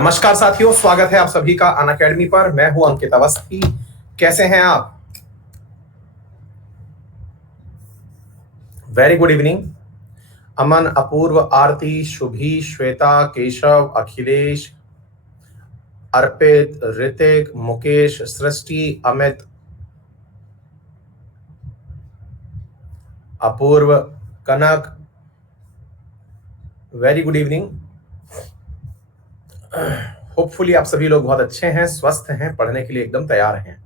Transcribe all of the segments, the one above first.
नमस्कार साथियों, स्वागत है आप सभी का अनअकैडमी पर। मैं हूं अंकित अवस्थी। कैसे हैं आप? Very good evening. Aman, Apoorv, Aarti, Shubhi, Shweta, Keshav, Akhilesh, Arpit, Hrithik, Mukesh, Srishti, Amit, Apoorv, Kanak, very good evening. Hopefully आप सभी लोग बहुत अच्छे हैं, स्वस्थ हैं, पढ़ने के लिए एकदम तैयार हैं।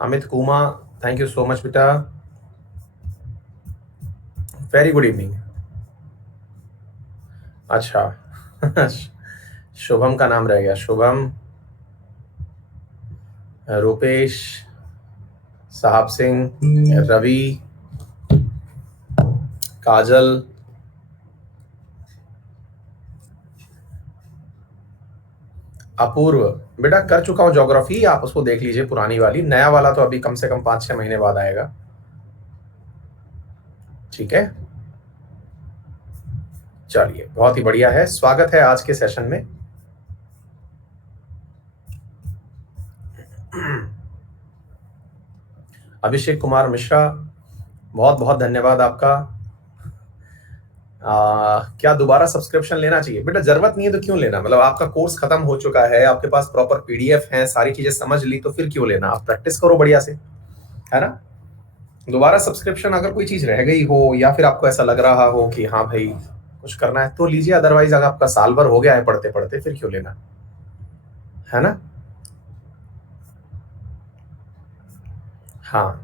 Amit Kumar, thank you so much बेटा। Very good evening. अच्छा शुभम का नाम रह गया। शुभम, रूपेश, साहब सिंह, रवि, काजल, अपूर्व। बेटा कर चुका हूं ज्योग्राफी, आप उसको देख लीजिए, पुरानी वाली। नया वाला तो अभी कम से कम 5-6 महीने बाद आएगा। ठीक है, चलिए, बहुत ही बढ़िया है। स्वागत है आज के सेशन में। अभिषेक कुमार मिश्रा, बहुत बहुत धन्यवाद आपका। क्या दोबारा सब्सक्रिप्शन लेना चाहिए? बेटा जरूरत नहीं है तो क्यों लेना? मतलब आपका कोर्स खत्म हो चुका है, आपके पास प्रॉपर पीडीएफ है, सारी चीजें समझ ली, तो फिर क्यों लेना? आप प्रैक्टिस करो बढ़िया से, है ना। दोबारा सब्सक्रिप्शन अगर कोई चीज रह गई हो या फिर आपको ऐसा लग रहा हो कि हाँ भाई कुछ करना है तो लीजिए, अदरवाइज अगर आपका साल भर हो गया है पढ़ते पढ़ते, फिर क्यों लेना, है ना। हाँ,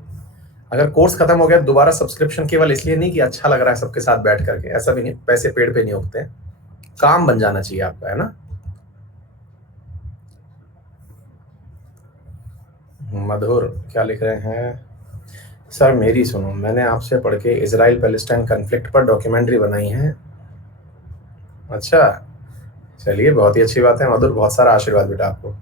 अगर कोर्स खत्म हो गया दोबारा सब्सक्रिप्शन केवल इसलिए नहीं कि अच्छा लग रहा है सबके साथ बैठ करके, ऐसा भी नहीं। पैसे पेड़ पे नहीं उगते, काम बन जाना चाहिए आपका, है ना। मधुर क्या लिख रहे हैं? सर मेरी सुनो, मैंने आपसे पढ़ के इजराइल पैलेस्टाइन कन्फ्लिक्ट पर डॉक्यूमेंट्री बनाई है। अच्छा, चलिए, बहुत ही अच्छी बात है मधुर, बहुत सारा आशीर्वाद बेटा आपको।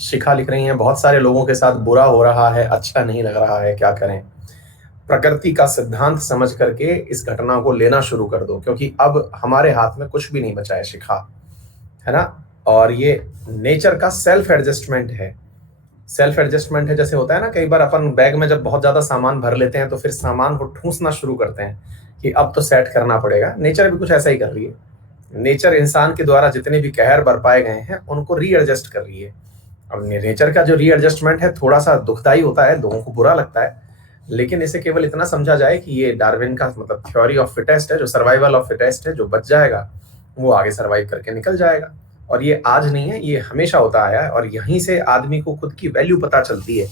शिखा लिख रही हैं, बहुत सारे लोगों के साथ बुरा हो रहा है, अच्छा नहीं लग रहा है, क्या करें? प्रकृति का सिद्धांत समझ करके इस घटना को लेना शुरू कर दो, क्योंकि अब हमारे हाथ में कुछ भी नहीं बचा है शिखा, है ना। और ये नेचर का सेल्फ एडजस्टमेंट है। सेल्फ एडजस्टमेंट है, जैसे होता है ना, कई बार अपन बैग में जब बहुत ज्यादा सामान भर लेते हैं तो फिर सामान को ठूंसना शुरू करते हैं कि अब तो सेट करना पड़ेगा। नेचर भी कुछ ऐसा ही कर रही है। नेचर इंसान के द्वारा जितने भी कहर बरपाए गए हैं उनको रीएडजस्ट कर रही है। अब नेचर का जो रीएडजस्टमेंट है थोड़ा सा दुखदाई होता है, लोगों को बुरा लगता है, लेकिन इसे केवल इतना समझा जाए कि ये डार्विन का मतलब थ्योरी ऑफ फिटेस्ट है, जो सर्वाइवल ऑफ फिटेस्ट है। जो बच जाएगा वो आगे सर्वाइव करके निकल जाएगा। और ये आज नहीं है, ये हमेशा होता आया है। और यहीं से आदमी को खुद की वैल्यू पता चलती है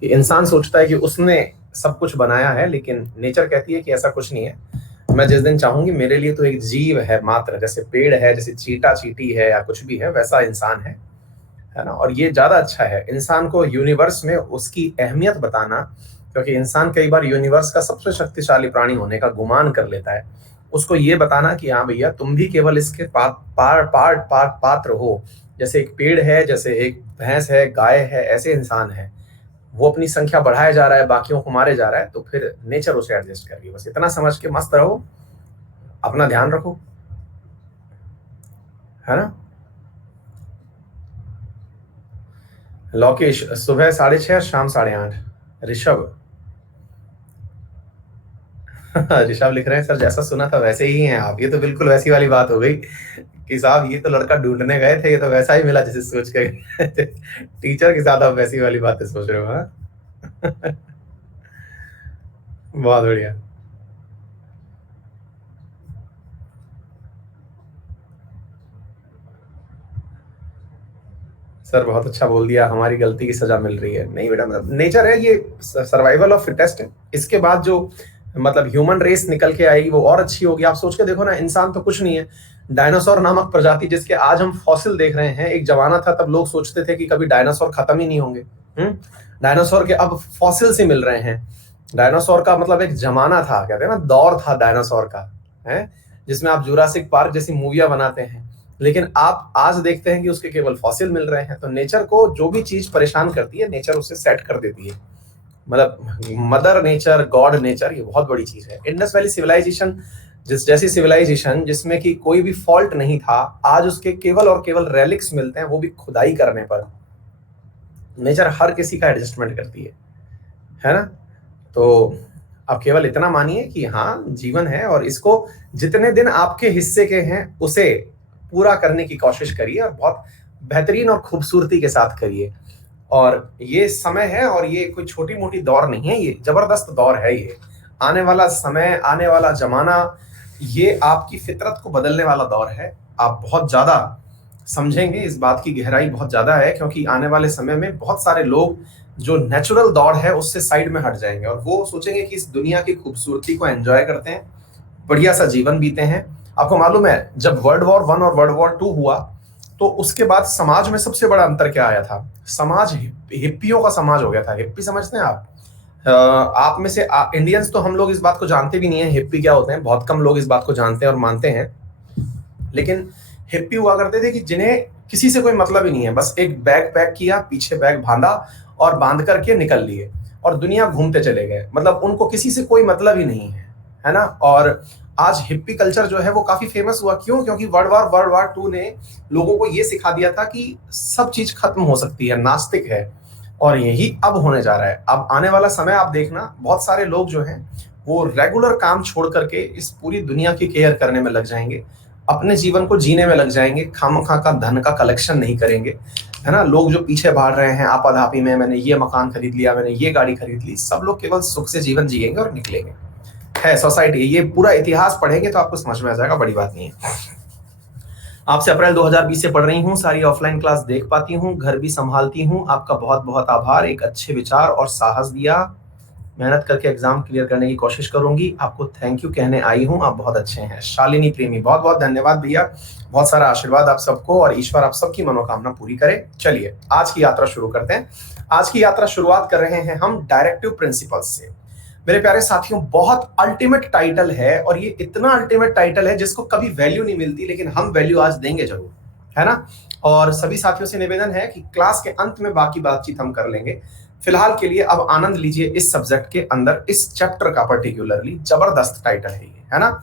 कि इंसान सोचता है कि उसने सब कुछ बनाया है, लेकिन नेचर कहती है कि ऐसा कुछ नहीं है। मैं जिस दिन चाहूंगी मेरे लिए तो एक जीव है मात्र, जैसे पेड़ है, जैसे चींटा चींटी है या कुछ भी है, वैसा इंसान है ना। और ये ज्यादा अच्छा है इंसान को यूनिवर्स में उसकी अहमियत बताना, क्योंकि इंसान कई बार यूनिवर्स का सबसे शक्तिशाली प्राणी होने का गुमान कर लेता है। उसको ये बताना कि हाँ भैया, तुम भी केवल इसके पात्र हो। जैसे एक पेड़ है, जैसे एक भैंस है, गाय है, ऐसे इंसान है। वो अपनी संख्या बढ़ाया जा रहा है, बाकियों को मारे जा रहा है, तो फिर नेचर उसे एडजस्ट कर रही है। बस इतना समझ के मस्त रहो, अपना ध्यान रखो, है ना। लोकेश सुबह 6:30, शाम 8:30। ऋषभ ऋषभ लिख रहे हैं, सर जैसा सुना था वैसे ही हैं आप। ये तो बिल्कुल वैसी वाली बात हो गई कि साहब ये तो लड़का ढूंढने गए थे, ये तो वैसा ही मिला जैसे सोच के टीचर के साथ आप वैसी वाली बातें सोच रहे हो, हाँ। बहुत बढ़िया सर, बहुत अच्छा बोल दिया। हमारी गलती की सजा मिल रही है। नहीं बेटा, मतलब नेचर है ये, सर्वाइवल ऑफ फिटेस्ट है। इसके बाद जो मतलब ह्यूमन रेस निकल के आएगी वो और अच्छी होगी। आप सोच के देखो ना, इंसान तो कुछ नहीं है। डायनासोर नामक प्रजाति जिसके आज हम फॉसिल देख रहे हैं, एक जमाना था तब लोग सोचते थे कि कभी डायनासोर खत्म ही नहीं होंगे। डायनासोर के अब फॉसिल से मिल रहे हैं। डायनासोर का मतलब एक जमाना था, कहते हैं ना, दौर था डायनासोर का, है, जिसमें आप जुरासिक पार्क जैसी मूवियां बनाते हैं। लेकिन आप आज देखते हैं कि उसके केवल फॉसिल मिल रहे हैं। तो नेचर को जो भी चीज परेशान करती है, नेचर उसे सेट कर देती है। मतलब मदर नेचर, गॉड नेचर, ये बहुत बड़ी चीज है। इंडस वैली सिविलाइजेशन जैसी सिविलाइजेशन जिसमें कि कोई भी फॉल्ट नहीं था, आज उसके केवल और केवल रेलिक्स मिलते हैं, वो भी खुदाई करने पर। नेचर हर किसी का एडजस्टमेंट करती है ना। तो अब केवल इतना मानिए कि हाँ जीवन है, और इसको जितने दिन आपके हिस्से के हैं उसे पूरा करने की कोशिश करिए, और बहुत बेहतरीन और खूबसूरती के साथ करिए। और ये समय है, और ये कोई छोटी मोटी दौर नहीं है, ये जबरदस्त दौर है। ये आने वाला समय, आने वाला जमाना, ये आपकी फितरत को बदलने वाला दौर है। आप बहुत ज्यादा समझेंगे, इस बात की गहराई बहुत ज्यादा है, क्योंकि आने वाले समय में बहुत सारे लोग जो नेचुरल दौर है उससे साइड में हट जाएंगे, और वो सोचेंगे कि इस दुनिया की खूबसूरती को एंजॉय करते हैं, बढ़िया सा जीवन बीते हैं। आपको मालूम है जब वर्ल्ड वॉर 1 और वर्ल्ड वॉर 2 हुआ, तो उसके बाद समाज में सबसे बड़ा अंतर क्या आया था? समाज हिप्पियों का समाज हो गया था। हिप्पी समझते हैं आप? आप में से इंडियंस तो हम लोग इस बात को जानते भी नहीं है हिप्पी क्या होते हैं, बहुत कम लोग इस बात को जानते हैं और मानते हैं। लेकिन हिप्पी हुआ करते थे कि जिन्हें किसी से कोई मतलब ही नहीं है, बस एक बैग पैक किया, पीछे बैग बांधा और बांध करके निकल लिए और दुनिया घूमते चले गए। मतलब उनको किसी से कोई मतलब ही नहीं है ना। और आज हिप्पी कल्चर जो है वो काफी फेमस हुआ। क्यों? क्योंकि वर्ल्ड वार 2 ने लोगों को ये सिखा दिया था कि सब चीज खत्म हो सकती है, नास्तिक है। और यही अब होने जा रहा है। अब आने वाला समय आप देखना, बहुत सारे लोग जो हैं वो रेगुलर काम छोड़ करके इस पूरी दुनिया की केयर करने में लग जाएंगे, अपने जीवन को जीने में लग जाएंगे, खामखा का धन का कलेक्शन नहीं करेंगे, है ना। लोग जो पीछे भाग रहे हैं आपाधापी में, मैंने ये मकान खरीद लिया, मैंने ये गाड़ी खरीद ली, सब लोग केवल सुख से जीवन जिएंगे और निकलेंगे। है सोसाइटी, ये पूरा इतिहास पढ़ेंगे तो आपको समझ में आ जाएगा, बड़ी बात नहीं है। आपसे अप्रैल 2020 से पढ़ रही हूँ, सारी ऑफलाइन क्लास देख पाती हूँ, घर भी संभालती हूँ। आपका बहुत बहुत आभार, एक अच्छे विचार और साहस दिया। मेहनत करके एग्जाम क्लियर करने की कोशिश करूंगी। आपको थैंक यू कहने आई हूँ, आप बहुत अच्छे हैं। शालिनी प्रेमी, बहुत बहुत धन्यवाद भैया, बहुत सारा आशीर्वाद आप सबको, और ईश्वर आप सबकी मनोकामना पूरी करे। चलिए आज की यात्रा शुरू करते हैं। आज की यात्रा शुरुआत कर रहे हैं हम डायरेक्टिव प्रिंसिपल्स से। मेरे प्यारे साथियों, बहुत अल्टीमेट टाइटल है, और ये इतना अल्टीमेट टाइटल है जिसको कभी वैल्यू नहीं मिलती, लेकिन हम वैल्यू आज देंगे जरूर, है ना। और सभी साथियों से निवेदन है कि क्लास के अंत में बाकी बातचीत हम कर लेंगे। फिलहाल के लिए अब आनंद लीजिए इस सब्जेक्ट के अंदर, इस चैप्टर का पर्टिकुलरली जबरदस्त टाइटल है ये, है ना।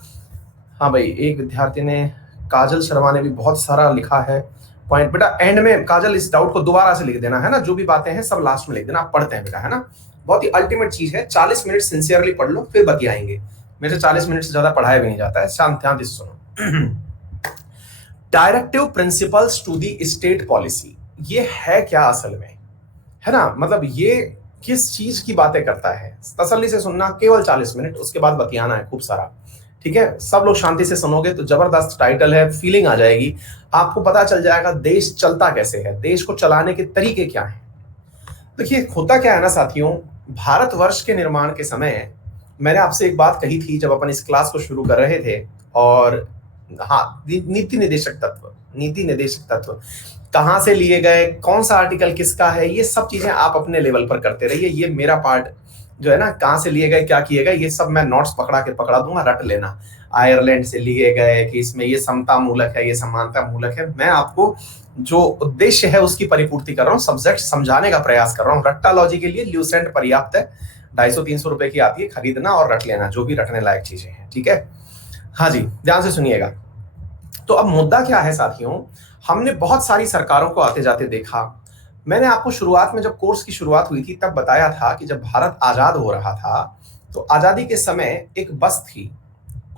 हाँ भाई, एक विद्यार्थी ने, काजल शर्मा ने भी बहुत सारा लिखा है पॉइंट। बेटा एंड में काजल इस डाउट को दोबारा से लिख देना, है ना। जो भी बातें हैं सब लास्ट में लिख देना, आप पढ़ते हैं बेटा, है ना। बहुत ही अल्टीमेट चीज है। 40 मिनट सिंसियरली पढ़ लो, फिर बतियाएंगे। मेरे से 40 मिनट से ज्यादा पढ़ाया भी नहीं जाता है। शांत ध्यान से सुनो। Directive principles to the state policy, ये है क्या असल में, है ना। मतलब ये किस चीज की बातें करता है, तसल्ली से सुनना, केवल 40 मिनट, उसके बाद बतियाना है खूब सारा, ठीक है। सब लोग शांति से सुनोगे तो जबरदस्त टाइटल है, फीलिंग आ जाएगी, आपको पता चल जाएगा देश चलता कैसे है, देश को चलाने के तरीके क्या हैं। देखिए होता क्या है ना साथियों, भारतवर्ष के निर्माण के समय मैंने आपसे एक बात कही थी जब अपन इस क्लास को शुरू कर रहे थे। और हाँ, नीति निर्देशक तत्व कहाँ से लिए गए, कौन सा आर्टिकल किसका है, ये सब चीजें आप अपने लेवल पर करते रहिए। ये मेरा पार्ट जो है ना, कहाँ से लिए गए, क्या किए गए, ये सब मैं नोट्स पकड़ा दूंगा, रट लेना। आयरलैंड से लिए गए कि इसमें ये समता मूलक है, ये समानता मूलक है। मैं आपको जो उद्देश्य है उसकी परिपूर्ति कर रहा हूँ, सब्जेक्ट समझाने का प्रयास कर रहा हूँ। रट्टालॉजी के लिए ल्यूसेंट पर्याप्त है, 250-300 रुपए की आती है, खरीदना और रट लेना जो भी रटने लायक चीजें हैं, ठीक है। हाँ जी, ध्यान से सुनिएगा। तो अब मुद्दा क्या है साथियों, हमने बहुत सारी सरकारों को आते जाते देखा। मैंने आपको शुरुआत में, जब कोर्स की शुरुआत हुई थी, तब बताया था कि जब भारत आजाद हो रहा था तो आजादी के समय एक बस थी,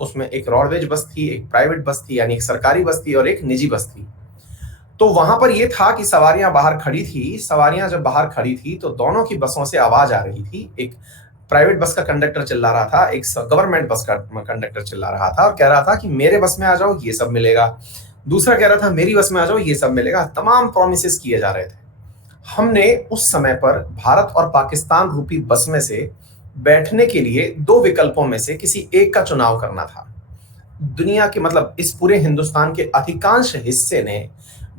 उसमें एक रोडवेज बस थी, एक प्राइवेट बस थी, यानी एक सरकारी बस थी और एक निजी बस थी। तो वहां पर यह था कि सवारियां बाहर खड़ी थी। सवारियां जब बाहर खड़ी थी तो दोनों की बसों से आवाज आ रही थी। एक प्राइवेट बस का कंडक्टर चिल्ला रहा था, एक गवर्नमेंट बस का कंडक्टर चिल्ला रहा था और कह रहा था कि मेरे बस में आ जाओ, ये सब मिलेगा। दूसरा कह रहा था मेरी बस में आ जाओ, ये सब मिलेगा। तमाम प्रोमिसेस किए जा रहे थे। हमने उस समय पर भारत और पाकिस्तान रूपी बस में से बैठने के लिए दो विकल्पों में से किसी एक का चुनाव करना था। दुनिया के, मतलब इस पूरे हिंदुस्तान के अधिकांश हिस्से ने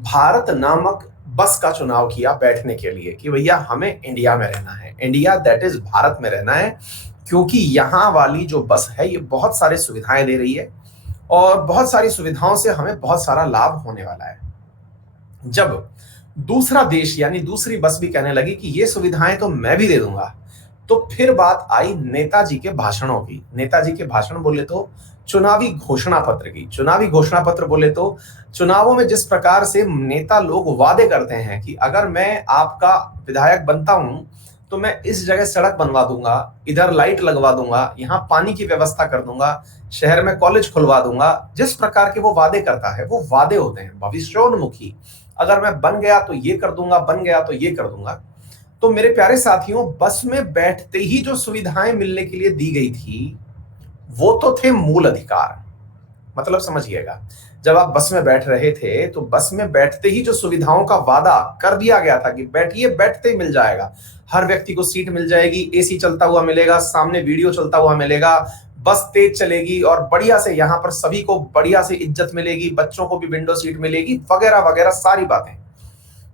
भारत नामक बस का चुनाव किया बैठने के लिए कि भैया हमें इंडिया में रहना है, इंडिया दैट इज भारत में रहना है, क्योंकि यहाँ वाली जो बस है ये बहुत सारी सुविधाएं दे रही है और बहुत सारी सुविधाओं से हमें बहुत सारा लाभ होने वाला है। जब दूसरा देश यानी दूसरी बस भी कहने लगी कि ये सुविधाएं तो मैं भी दे दूंगा, तो फिर बात आई नेताजी के भाषणों की। नेताजी के भाषण बोले तो चुनावी घोषणा पत्र की। चुनावी घोषणा पत्र बोले तो चुनावों में जिस प्रकार से नेता लोग वादे करते हैं कि अगर मैं आपका विधायक बनता हूं तो मैं इस जगह सड़क बनवा दूंगा, इधर लाइट लगवा दूंगा, यहाँ पानी की व्यवस्था कर दूंगा, शहर में कॉलेज खुलवा दूंगा। जिस प्रकार के वो वादे करता है, वो वादे होते हैं भविष्योन्मुखी। अगर मैं बन गया तो ये कर दूंगा, बन गया तो ये कर दूंगा। तो मेरे प्यारे साथियों, बस में बैठते ही जो सुविधाएं मिलने के लिए दी गई थी वो तो थे मूल अधिकार। मतलब समझिएगा, जब आप बस में बैठ रहे थे तो बस में बैठते ही जो सुविधाओं का वादा कर दिया गया था कि बैठिए, बैठते ही मिल जाएगा, हर व्यक्ति को सीट मिल जाएगी, एसी चलता हुआ मिलेगा, सामने वीडियो चलता हुआ मिलेगा, बस तेज चलेगी और बढ़िया से यहाँ पर सभी को बढ़िया से इज्जत मिलेगी, बच्चों को भी विंडो सीट मिलेगी, वगैरह वगैरह सारी बातें।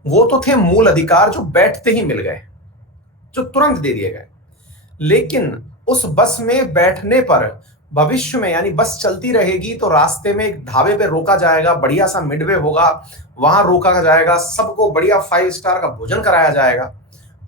वो तो थे मूल अधिकार जो बैठते ही मिल गए, जो तुरंत दे दिए गए। लेकिन उस बस में बैठने पर भविष्य में, यानी बस चलती रहेगी तो रास्ते में एक ढाबे पे रोका जाएगा, बढ़िया सा मिडवे होगा, वहां रोका जाएगा, सबको बढ़िया 5 स्टार का भोजन कराया जाएगा।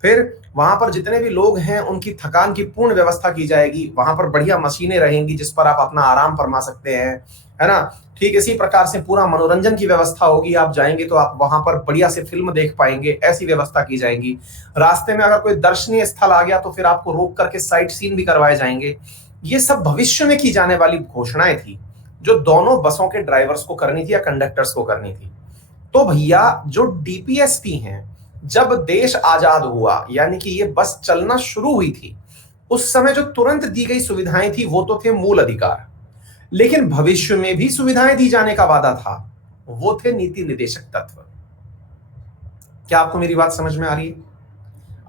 फिर वहां पर जितने भी लोग हैं उनकी थकान की पूर्ण व्यवस्था की जाएगी, वहां पर बढ़िया मशीनें रहेंगी जिस पर आप अपना आराम फरमा सकते हैं, है ना। ठीक इसी प्रकार से पूरा मनोरंजन की व्यवस्था होगी, आप जाएंगे तो आप वहां पर बढ़िया से फिल्म देख पाएंगे, ऐसी व्यवस्था की जाएंगी। रास्ते में अगर कोई दर्शनीय स्थल आ गया तो फिर आपको रोक करके साइट सीन भी करवाए जाएंगे। ये सब भविष्य में की जाने वाली घोषणाएं थी जो दोनों बसों के ड्राइवर्स को करनी थी या कंडक्टर्स को करनी थी। तो भैया जो डीपीएसपी हैं, जब देश आजाद हुआ यानी कि ये बस चलना शुरू हुई थी, उस समय जो तुरंत दी गई सुविधाएं थी वो तो थे मूल अधिकार। लेकिन भविष्य में भी सुविधाएं दी जाने का वादा था, वो थे नीति निर्देशक तत्व। क्या आपको मेरी बात समझ में आ रही है?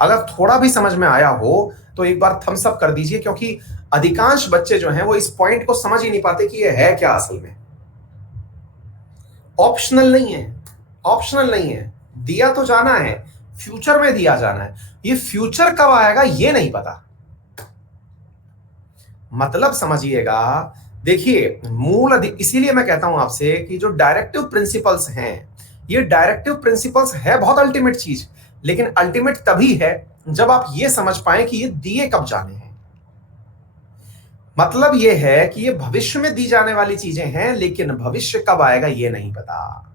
अगर थोड़ा भी समझ में आया हो तो एक बार थम्स अप कर दीजिए, क्योंकि अधिकांश बच्चे जो हैं वो इस पॉइंट को समझ ही नहीं पाते कि ये है क्या असल में। ऑप्शनल नहीं है, ऑप्शनल नहीं है, दिया तो जाना है, फ्यूचर में दिया जाना है। ये फ्यूचर कब आएगा ये नहीं पता। मतलब समझिएगा, देखिए इसीलिए मैं कहता हूं आपसे कि जो डायरेक्टिव प्रिंसिपल्स हैं, ये डायरेक्टिव प्रिंसिपल्स है बहुत अल्टीमेट चीज, लेकिन अल्टीमेट तभी है जब आप ये समझ पाए कि ये दिए कब जाने हैं। मतलब ये है कि ये भविष्य में दी जाने वाली चीजें हैं, लेकिन भविष्य कब आएगा ये नहीं पता।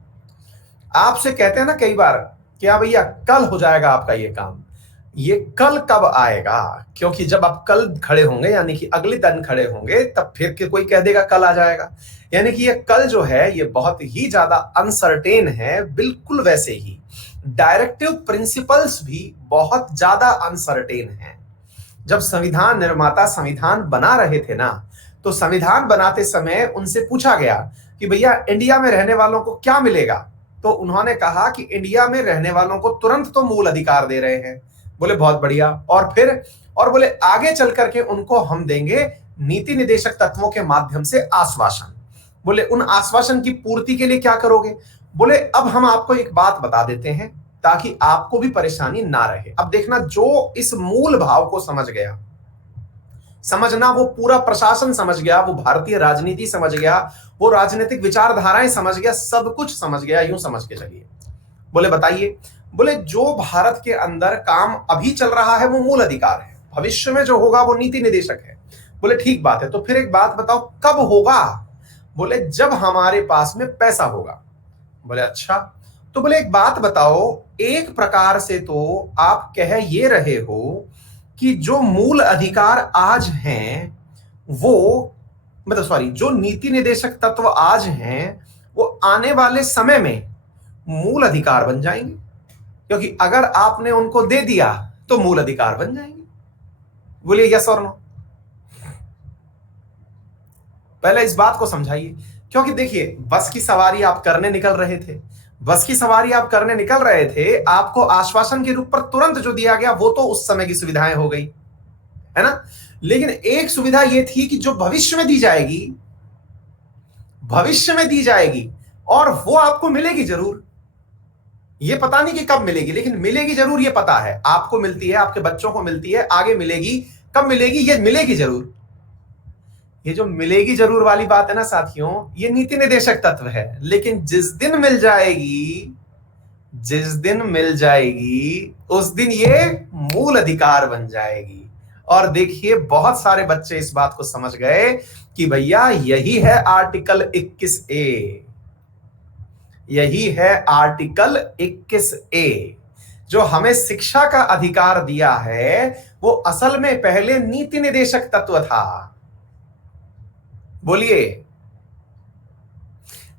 आपसे कहते हैं ना कई बार, क्या भैया कल हो जाएगा आपका ये काम, ये कल कब आएगा? क्योंकि जब आप कल खड़े होंगे यानी कि अगले दिन खड़े होंगे, तब फिर कोई कह देगा कल आ जाएगा। यानी कि ये कल जो है ये बहुत ही ज्यादा अनसर्टेन है। बिल्कुल वैसे ही डायरेक्टिव प्रिंसिपल्स भी बहुत ज्यादा अनसर्टेन हैं। जब संविधान निर्माता संविधान बना रहे थे ना, तो संविधान बनाते समय उनसे पूछा गया कि भैया इंडिया में रहने वालों को क्या मिलेगा? तो उन्होंने कहा कि इंडिया में रहने वालों को तुरंत तो मूल अधिकार दे रहे हैं। बोले बहुत बढ़िया, और फिर और बोले आगे चल करके उनको हम देंगे नीति निर्देशक तत्वों के माध्यम से आश्वासन। बोले उन आश्वासन की पूर्ति के लिए क्या करोगे? बोले अब हम आपको एक बात बता देते हैं ताकि आपको भी परेशानी ना रहे। अब देखना, जो इस मूल भाव को समझ गया, समझना वो पूरा प्रशासन समझ गया, वो भारतीय राजनीति समझ गया, वो राजनीतिक विचारधाराएं समझ गया, सब कुछ समझ गया, यूं समझ के चलिए। बोले बताइए। बोले जो भारत के अंदर काम अभी चल रहा है वो मूल अधिकार है, भविष्य में जो होगा वो नीति निर्देशक है। बोले ठीक बात है, तो फिर एक बात बताओ कब होगा? बोले जब हमारे पास में पैसा होगा। बोले अच्छा, तो बोले एक बात बताओ, एक प्रकार से तो आप कह ये रहे हो कि जो मूल अधिकार आज हैं वो, मतलब सॉरी, जो नीति निर्देशक तत्व आज हैं वो आने वाले समय में मूल अधिकार बन जाएंगे, क्योंकि अगर आपने उनको दे दिया तो मूल अधिकार बन जाएंगे। बोलिए यस और नो। पहले इस बात को समझाइए, क्योंकि देखिए बस की सवारी आप करने निकल रहे थे, बस की सवारी आप करने निकल रहे थे, आपको आश्वासन के रूप पर तुरंत जो दिया गया वो तो उस समय की सुविधाएं हो गई, है ना। लेकिन एक सुविधा ये थी कि जो भविष्य में दी जाएगी, भविष्य में दी जाएगी और वो आपको मिलेगी जरूर। ये पता नहीं कि कब मिलेगी, लेकिन मिलेगी जरूर, ये पता है। आपको मिलती है, आपके बच्चों को मिलती है, आगे मिलेगी, कब मिलेगी? ये मिलेगी जरूर। ये जो मिलेगी जरूर वाली बात है ना साथियों, ये नीति निर्देशक तत्व है। लेकिन जिस दिन मिल जाएगी, जिस दिन मिल जाएगी, उस दिन ये मूल अधिकार बन जाएगी। और देखिए बहुत सारे बच्चे इस बात को समझ गए कि भैया यही है आर्टिकल 21A, यही है आर्टिकल 21A जो हमें शिक्षा का अधिकार दिया है। वो असल में पहले नीति निदेशक तत्व था। बोलिए,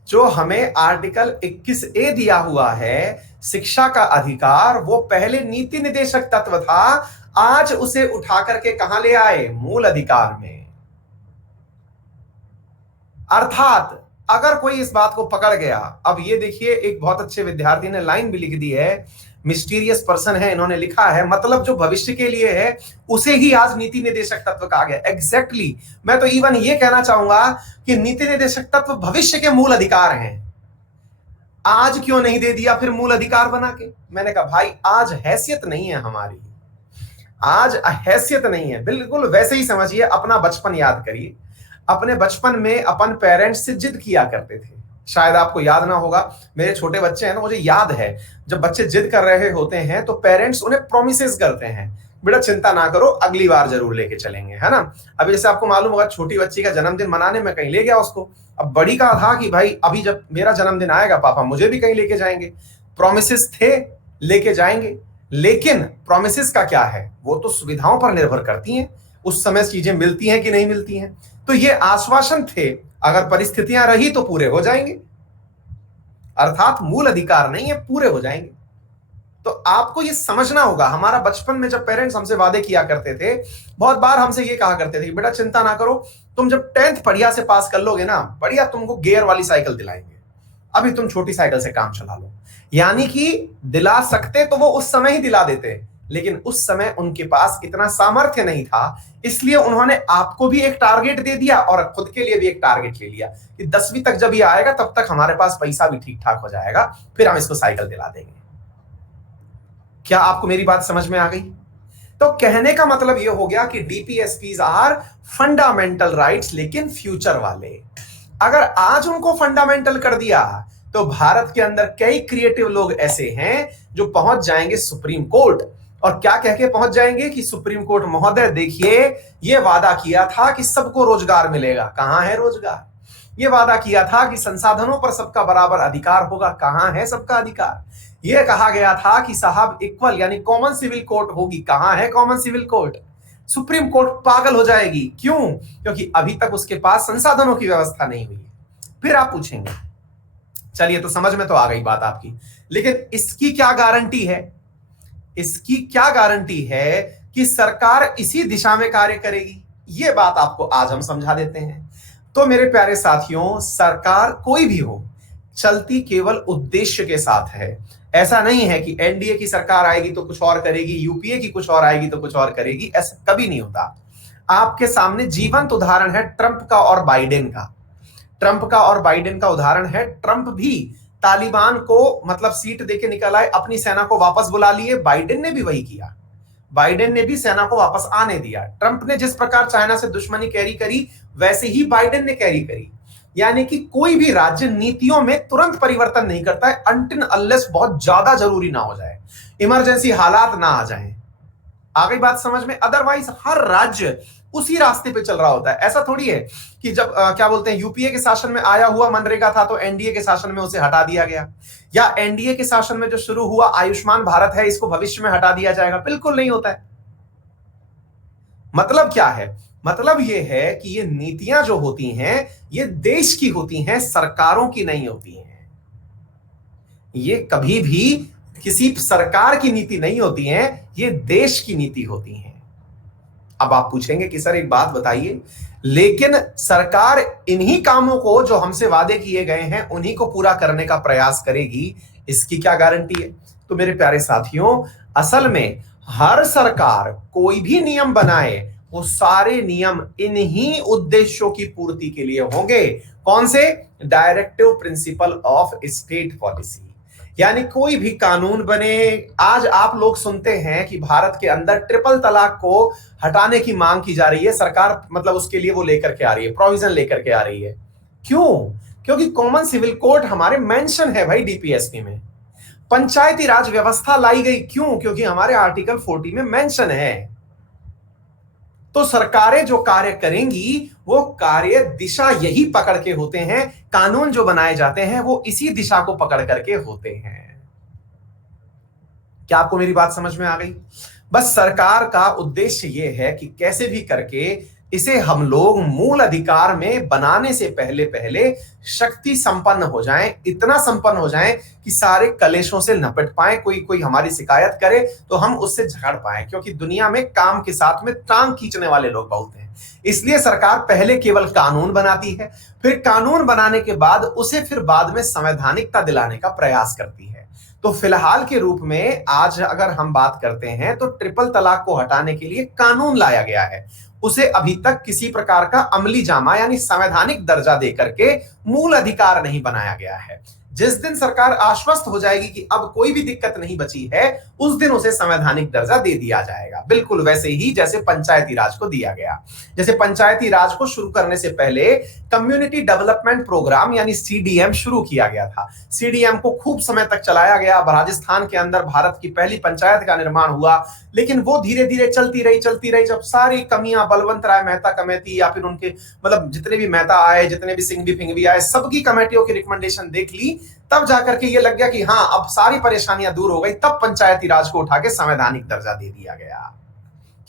जो हमें आर्टिकल 21A दिया हुआ है शिक्षा का अधिकार, वो पहले नीति निदेशक तत्व था। आज उसे उठा करके कहां ले आए? मूल अधिकार में। अर्थात अगर कोई इस बात को पकड़ गया, अब ये देखिए एक बहुत अच्छे विद्यार्थी ने लाइन भी लिख दी है, मिस्टीरियस पर्सन है, इन्होंने लिखा है मतलब जो भविष्य के लिए है उसे ही आज नीति निदेशक तत्व कहा गया। एग्जैक्टली मैं तो इवन ये कहना चाहूंगा कि नीति निदेशक तत्व भविष्य के मूल अधिकार हैं। आज क्यों नहीं दे दिया फिर मूल अधिकार बना के? मैंने कहा भाई आज हैसियत नहीं है हमारी, आज हैसियत नहीं है। बिल्कुल वैसे ही समझिए, अपना बचपन याद करिए। अपने बचपन में अपन पेरेंट्स से जिद किया करते थे, शायद आपको याद ना होगा, मेरे छोटे बच्चे हैं ना, मुझे याद है जब बच्चे जिद कर रहे होते हैं तो पेरेंट्स उन्हें प्रोमिसेस करते हैं, बेटा चिंता ना करो अगली बार जरूर लेके चलेंगे, है ना। अभी जैसे आपको मालूम होगा, छोटी बच्ची का जन्मदिन मनाने में कहीं ले गया उसको, अब बड़ी का था कि भाई अभी जब मेरा जन्मदिन आएगा पापा मुझे भी कहीं लेके जाएंगे। प्रोमिसेस थे, लेके जाएंगे, लेकिन प्रोमिसेस का क्या है, वो तो सुविधाओं पर निर्भर करती हैं, उस समय चीजें मिलती हैं कि नहीं मिलती हैं। तो ये आश्वासन थे, अगर परिस्थितियां रही तो पूरे हो जाएंगे, अर्थात मूल अधिकार नहीं है, पूरे हो जाएंगे। तो आपको ये समझना होगा, हमारा बचपन में जब पेरेंट्स हमसे वादे किया करते थे, बहुत बार हमसे ये कहा करते थे कि बेटा चिंता ना करो, तुम जब 10th बढ़िया से पास कर लोगे ना, बढ़िया तुमको गियर वाली साइकिल दिलाएंगे, अभी तुम छोटी साइकिल से काम चला लो। यानी कि दिला सकते तो वो उस समय ही दिला देते, लेकिन उस समय उनके पास इतना सामर्थ्य नहीं था, इसलिए उन्होंने आपको भी एक टारगेट दे दिया और खुद के लिए भी एक टारगेट ले लिया कि 10वीं तक जब ये आएगा तब तक हमारे पास पैसा भी ठीक ठाक हो जाएगा, फिर हम इसको साइकिल दिला देंगे। क्या आपको मेरी बात समझ में आ गई? तो कहने का मतलब ये हो गया कि डीपीएसपीज आर फंडामेंटल राइट्स, लेकिन फ्यूचर वाले। अगर आज उनको फंडामेंटल कर दिया तो भारत के अंदर कई क्रिएटिव लोग ऐसे हैं जो पहुंच जाएंगे सुप्रीम कोर्ट, और क्या कह के पहुंच जाएंगे कि सुप्रीम कोर्ट महोदय देखिए, ये वादा किया था कि सबको रोजगार मिलेगा, कहां है रोजगार। ये वादा किया था कि संसाधनों पर सबका बराबर अधिकार होगा, कहां है सबका अधिकार। यह कहा गया था कि साहब इक्वल यानी कॉमन सिविल कोर्ट होगी, कहां है common civil court. Supreme court पागल हो जाएगी, क्यों? क्योंकि अभी तक उसके पास संसाधनों की व्यवस्था नहीं हुई है। फिर आप पूछेंगे, चलिए तो समझ में तो आ गई बात आपकी, लेकिन इसकी क्या गारंटी है? इसकी क्या गारंटी है कि सरकार इसी दिशा में कार्य करेगी? यह बात आपको आज हम समझा देते हैं। तो मेरे प्यारे साथियों, सरकार कोई भी हो, चलती केवल उद्देश्य के साथ है। ऐसा नहीं है कि एनडीए की सरकार आएगी तो कुछ और करेगी, यूपीए की कुछ और आएगी तो कुछ और करेगी, ऐसा कभी नहीं होता। आपके सामने जीवंत उदाहरण है ट्रंप का और बाइडेन का। ट्रंप का और बाइडेन का उदाहरण है, ट्रंप भी तालिबान को मतलब सीट देके निकल आए, अपनी सेना को वापस बुला लिए, बाइडेन ने भी वही किया। बाइडेन ने भी सेना को वापस आने दिया। ट्रंप ने जिस प्रकार चाइना से दुश्मनी कैरी करी, वैसे ही बाइडेन ने कैरी करी। यानी कि कोई भी राज्य नीतियों में तुरंत परिवर्तन नहीं करता है, अनटिल अनलेस बहुत ज्यादा जरूरी ना हो जाए, इमरजेंसी हालात ना आ जाएं। आ गई बात समझ में? अदरवाइज हर राज्य उसी रास्ते पे चल रहा होता है। ऐसा थोड़ी है कि जब क्या बोलते हैं, यूपीए के शासन में आया हुआ मनरेगा था तो एनडीए के शासन में उसे हटा दिया गया, या एनडीए के शासन में जो शुरू हुआ आयुष्मान भारत है इसको भविष्य में हटा दिया जाएगा। बिल्कुल नहीं होता है। मतलब क्या है? मतलब यह है कि ये नीतियां जो होती हैं ये देश की होती हैं, सरकारों की नहीं होती हैं। ये कभी भी किसी सरकार की नीति नहीं होती हैं, ये देश की नीति होती हैं। अब आप पूछेंगे कि सर एक बात बताइए, लेकिन सरकार इन्हीं कामों को जो हमसे वादे किए गए हैं उन्हीं को पूरा करने का प्रयास करेगी, इसकी क्या गारंटी है? तो मेरे प्यारे साथियों, असल में हर सरकार कोई भी नियम बनाए, वो सारे नियम इन्हीं उद्देश्यों की पूर्ति के लिए होंगे। कौन से? Directive principle of state policy. यानी कोई भी कानून बने, आज आप लोग सुनते हैं कि भारत के अंदर ट्रिपल तलाक को हटाने की मांग की जा रही है, सरकार मतलब उसके लिए वो लेकर के आ रही है, प्रोविजन लेकर के आ रही है। क्यों? क्योंकि कॉमन सिविल कोर्ट हमारे मेंशन है भाई डीपीएसपी में। पंचायती राज व्यवस्था लाई गई, क्यों? क्योंकि हमारे आर्टिकल 40 में मेंशन है। तो सरकारें जो कार्य करेंगी वो कार्य दिशा यही पकड़ के होते हैं, कानून जो बनाए जाते हैं वो इसी दिशा को पकड़ करके होते हैं। क्या आपको मेरी बात समझ में आ गई? बस सरकार का उद्देश्य ये है कि कैसे भी करके इसे हम लोग मूल अधिकार में बनाने से पहले पहले शक्ति संपन्न हो जाएं, इतना संपन्न हो जाएं कि सारे कलेशों से निपट पाए। कोई कोई हमारी शिकायत करे तो हम उससे झगड़ पाए, क्योंकि दुनिया में काम के साथ में टांग खींचने वाले लोग बहुत हैं। इसलिए सरकार पहले केवल कानून बनाती है, फिर कानून बनाने के बाद उसे फिर बाद में संवैधानिकता दिलाने का प्रयास करती है। तो फिलहाल के रूप में आज अगर हम बात करते हैं तो ट्रिपल तलाक को हटाने के लिए कानून लाया गया है, उसे अभी तक किसी प्रकार का अमली जामा यानी संवैधानिक दर्जा देकर के मूल अधिकार नहीं बनाया गया है। जिस दिन सरकार आश्वस्त हो जाएगी कि अब कोई भी दिक्कत नहीं बची है, उस दिन उसे संवैधानिक दर्जा दे दिया जाएगा, बिल्कुल वैसे ही जैसे पंचायती राज को दिया गया। जैसे पंचायती राज को शुरू करने से पहले कम्युनिटी डेवलपमेंट प्रोग्राम यानी सीडीएम शुरू किया गया था। सीडीएम को खूब समय तक चलाया गया। राजस्थान के अंदर भारत की पहली पंचायत का निर्माण हुआ, लेकिन वो धीरे धीरे चलती रही। जब सारी कमियां बलवंत राय मेहता कमेटी या फिर उनके मतलब जितने भी मेहता आए, जितने भी सिंघवी फिंगवी आए, सबकी कमेटियों की रिकमेंडेशन देख ली, तब जाकर के ये लग गया कि हाँ अब सारी परेशानियां दूर हो गई। तब पंचायती राज को उठा के संवैधानिक दर्जा दे दिया गया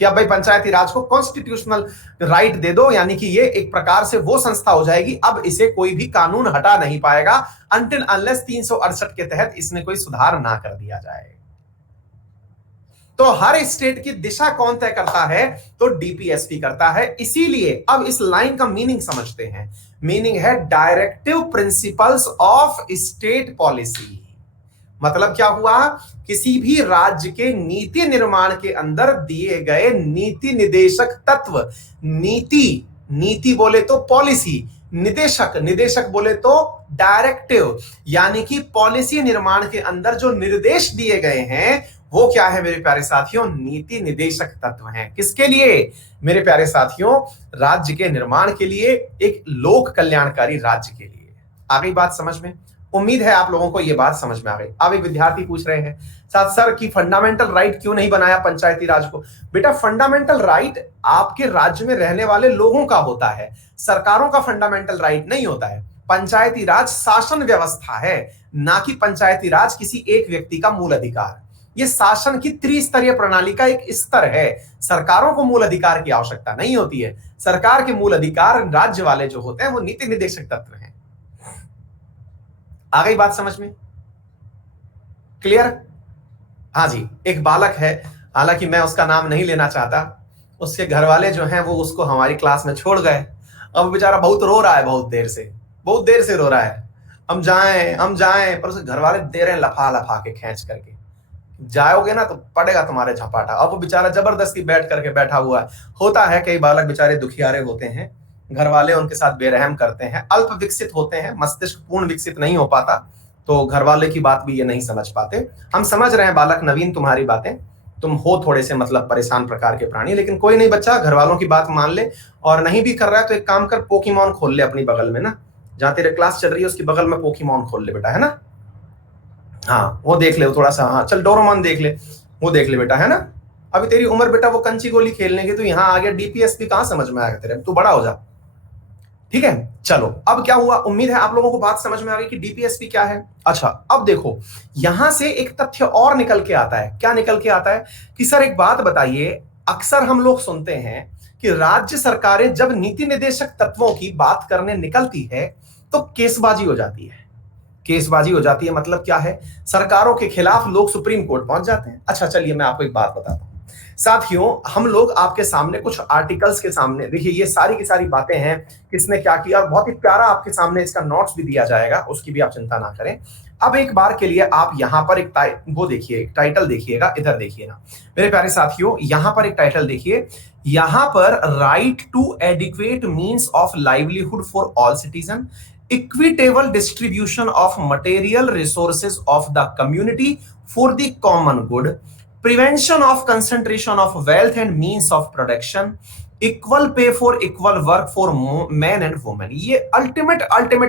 कि अब भाई पंचायती राज को कॉन्स्टिट्यूशनल राइट दे दो, यानी कि ये एक प्रकार से वो संस्था हो जाएगी, अब इसे कोई भी कानून हटा नहीं पाएगा अनटिल अनलेस 368 के तहत इसमें कोई सुधार ना कर दिया जाए। तो हर स्टेट की दिशा कौन तय करता है? तो डीपीएसपी करता है। इसीलिए अब इस लाइन का मीनिंग समझते हैं। मीनिंग है directive principles of state policy. मतलब क्या हुआ? किसी भी राज्य के नीति निर्माण के अंदर दिए गए नीति निर्देशक तत्व, नीति बोले तो पॉलिसी, निदेशक बोले तो डायरेक्टिव, यानी कि पॉलिसी निर्माण के अंदर जो निर्देश दिए गए हैं वो क्या है मेरे प्यारे साथियों? नीति निर्देशक तत्व हैं। किसके लिए मेरे प्यारे साथियों? राज्य के निर्माण के लिए, एक लोक कल्याणकारी राज्य के लिए। आ गई बात समझ में? उम्मीद है आप लोगों को यह बात समझ में आ गई। अब एक विद्यार्थी पूछ रहे हैं साथ सर कि फंडामेंटल राइट क्यों नहीं बनाया पंचायती राज को? बेटा फंडामेंटल राइट आपके राज्य में रहने वाले लोगों का होता है, सरकारों का फंडामेंटल राइट नहीं होता है। पंचायती राज शासन व्यवस्था है, ना कि पंचायती राज किसी एक व्यक्ति का मूल अधिकार। ये शासन की त्रिस्तरीय प्रणाली का एक स्तर है। सरकारों को मूल अधिकार की आवश्यकता नहीं होती है। सरकार के मूल अधिकार राज्य वाले जो होते हैं वो नीति निर्देशक तत्व हैं। आ गई बात समझ में? क्लियर? हाँ जी। एक बालक है, हालांकि मैं उसका नाम नहीं लेना चाहता, उसके घर वाले जो हैं वो उसको हमारी क्लास में छोड़ गए। अब बेचारा बहुत रो रहा है, बहुत देर से रो रहा है, हम जाएं, पर उसके घर वाले दे रहे हैं लफा लफा के, खींच करके, जाओगे ना तो पड़ेगा तुम्हारे झपाटा। अब वो बेचारा जबरदस्ती बैठ करके बैठा हुआ है। होता है कई बालक बेचारे दुखियारे होते हैं, घर वाले उनके साथ बेरहम करते हैं, अल्प विकसित होते हैं, मस्तिष्क पूर्ण विकसित नहीं हो पाता, तो घर वाले की बात भी ये नहीं समझ पाते। हम समझ रहे हैं बालक नवीन तुम्हारी बातें, तुम हो थोड़े से मतलब परेशान प्रकार के प्राणी, लेकिन कोई नहीं बच्चा, घर वालों की बात मान ले। और नहीं भी कर रहा है तो एक काम कर, पोकेमॉन खोल ले अपनी बगल में ना, जहां तेरे क्लास चल रही है उसकी बगल में पोकेमॉन खोल ले बेटा, है ना? हाँ वो देख ले थोड़ा सा, हाँ चल डोरेमोन देख ले, वो देख ले बेटा, है ना? अभी तेरी उम्र बेटा वो कंची गोली खेलने की, तो यहाँ आ गया डीपीएसपी कहां समझ में आएगा तेरे, तू बड़ा हो जा। ठीक है, चलो अब क्या हुआ? उम्मीद है आप लोगों को बात समझ में आ गई कि डीपीएसपी क्या है। अच्छा अब देखो, यहां से एक तथ्य और निकल के आता है। क्या निकल के आता है? कि सर एक बात बताइए, अक्सर हम लोग सुनते हैं कि राज्य सरकारें जब नीति निर्देशक तत्वों की बात करने निकलती है तो केसबाजी हो जाती है। केसबाजी हो जाती है मतलब क्या है? सरकारों के खिलाफ लोग सुप्रीम कोर्ट पहुंच जाते हैं। अच्छा चलिए मैं आपको एक बात बताता हूं साथियों, हम लोग आपके सामने कुछ आर्टिकल्स के सामने, देखिए ये सारी की सारी बातें हैं किसने क्या किया, और बहुत ही प्यारा आपके सामने इसका नोट्स भी दिया जाएगा, उसकी भी आप चिंता ना करें। अब एक बार के लिए आप यहां पर एक वो देखिए, टाइटल देखिएगा, इधर देखिए ना मेरे प्यारे साथियों, यहां पर एक टाइटल देखिए, यहां पर right to adequate means of livelihood for all citizen, equitable distribution of material resources of the community for the common good, prevention of concentration of wealth and means of production, equal pay for equal work for men and women। ये ultimate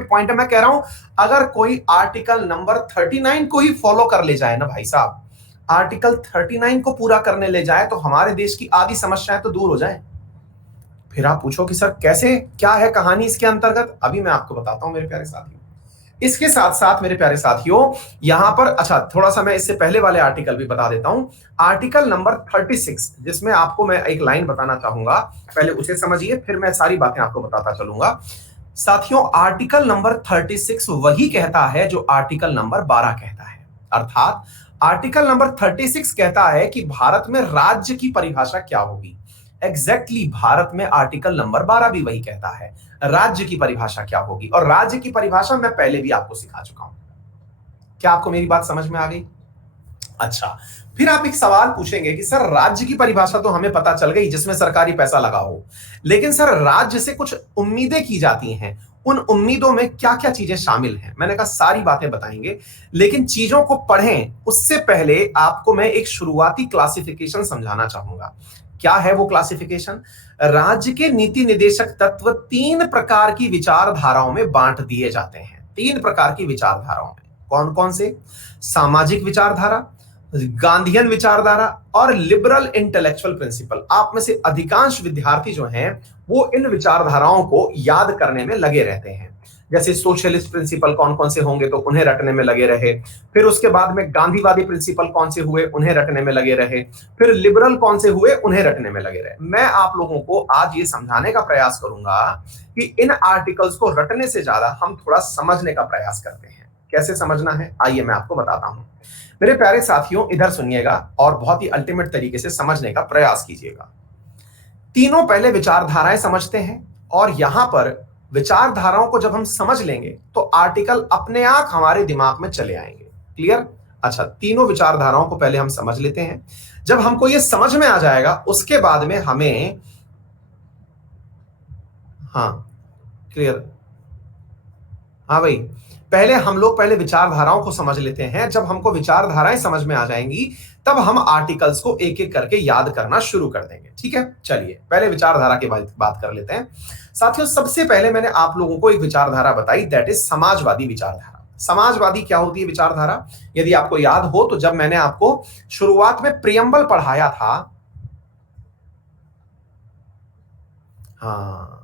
point है। मैं कह रहा हूं अगर कोई article number 39 को ही follow कर ले जाए ना भाई साहब, आर्टिकल 39 को पूरा करने ले जाए तो हमारे देश की आधी समस्याएं तो दूर हो जाए। फिर आप पूछो कि सर कैसे, क्या है कहानी इसके अंतर्गत, अभी मैं आपको बताता हूं मेरे प्यारे साथियों। इसके साथ साथ मेरे प्यारे साथियों, यहां पर अच्छा थोड़ा सा मैं इससे पहले वाले आर्टिकल भी बता देता हूं। आर्टिकल नंबर 36, जिसमें आपको मैं एक लाइन बताना चाहूंगा, पहले उसे समझिए फिर मैं सारी बातें आपको बताता चलूंगा। साथियों, आर्टिकल नंबर 36 वही कहता है जो आर्टिकल नंबर 12 कहता है। अर्थात आर्टिकल नंबर 36 कहता है कि भारत में राज्य की परिभाषा क्या होगी। एग्जैक्टली भारत में आर्टिकल नंबर 12 भी वही कहता है, राज्य की परिभाषा क्या होगी। और राज्य की परिभाषा मैं पहले भी आपको सिखा चुका हूं। क्या आपको मेरी बात समझ में आ गई? अच्छा, फिर आप एक सवाल पूछेंगे कि सर राज्य की परिभाषा तो हमें पता चल गई जिसमें सरकारी पैसा लगा हो, लेकिन सर राज्य से कुछ उम्मीदें की जाती हैं, उन उम्मीदों में क्या क्या चीजें शामिल हैं। मैंने कहा सारी बातें बताएंगे, लेकिन चीजों को पढ़ें उससे पहले आपको मैं एक शुरुआती क्लासिफिकेशन समझाना चाहूंगा। क्या है वो क्लासिफिकेशन? राज्य के नीति निदेशक तत्व 3 प्रकार की विचारधाराओं में बांट दिए जाते हैं। 3 प्रकार की विचारधाराओं में कौन कौन से? सामाजिक विचारधारा, गांधीयन विचारधारा और लिबरल इंटेलेक्चुअल प्रिंसिपल। आप में से अधिकांश विद्यार्थी जो हैं वो इन विचारधाराओं को याद करने में लगे रहते हैं। जैसे सोशलिस्ट प्रिंसिपल कौन कौन से होंगे तो उन्हें रटने में लगे रहे, फिर उसके बाद में गांधीवादी प्रिंसिपल कौन से हुए उन्हें रटने में लगे रहे, फिर लिबरल कौन से हुए उन्हें रटने में लगे रहे। मैं आप लोगों को आज ये समझाने का प्रयास करूंगा कि इन आर्टिकल्स को रटने से ज्यादा हम थोड़ा समझने का प्रयास करते हैं। कैसे समझना है आइए मैं आपको बताता हूं। मेरे प्यारे साथियों इधर सुनिएगा और बहुत ही अल्टीमेट तरीके से समझने का प्रयास कीजिएगा। तीनों पहले विचारधाराएं समझते हैं, और यहां पर विचारधाराओं को जब हम समझ लेंगे तो आर्टिकल अपने आप हमारे दिमाग में चले आएंगे। क्लियर? अच्छा, तीनों विचारधाराओं को पहले हम समझ लेते हैं। जब हमको ये समझ में आ जाएगा उसके बाद में हमें, हाँ क्लियर, हाँ भाई, पहले हम लोग पहले विचारधाराओं को समझ लेते हैं। जब हमको विचारधाराएं समझ में आ जाएंगी तब हम आर्टिकल्स को एक एक करके याद करना शुरू कर देंगे। ठीक है, चलिए पहले विचारधारा की बात कर लेते हैं। साथियों सबसे पहले मैंने आप लोगों को एक विचारधारा बताई, दैट इज समाजवादी विचारधारा। समाजवादी क्या होती है विचारधारा? यदि आपको याद हो तो जब मैंने आपको शुरुआत में प्रियम्बल पढ़ाया था, हाँ,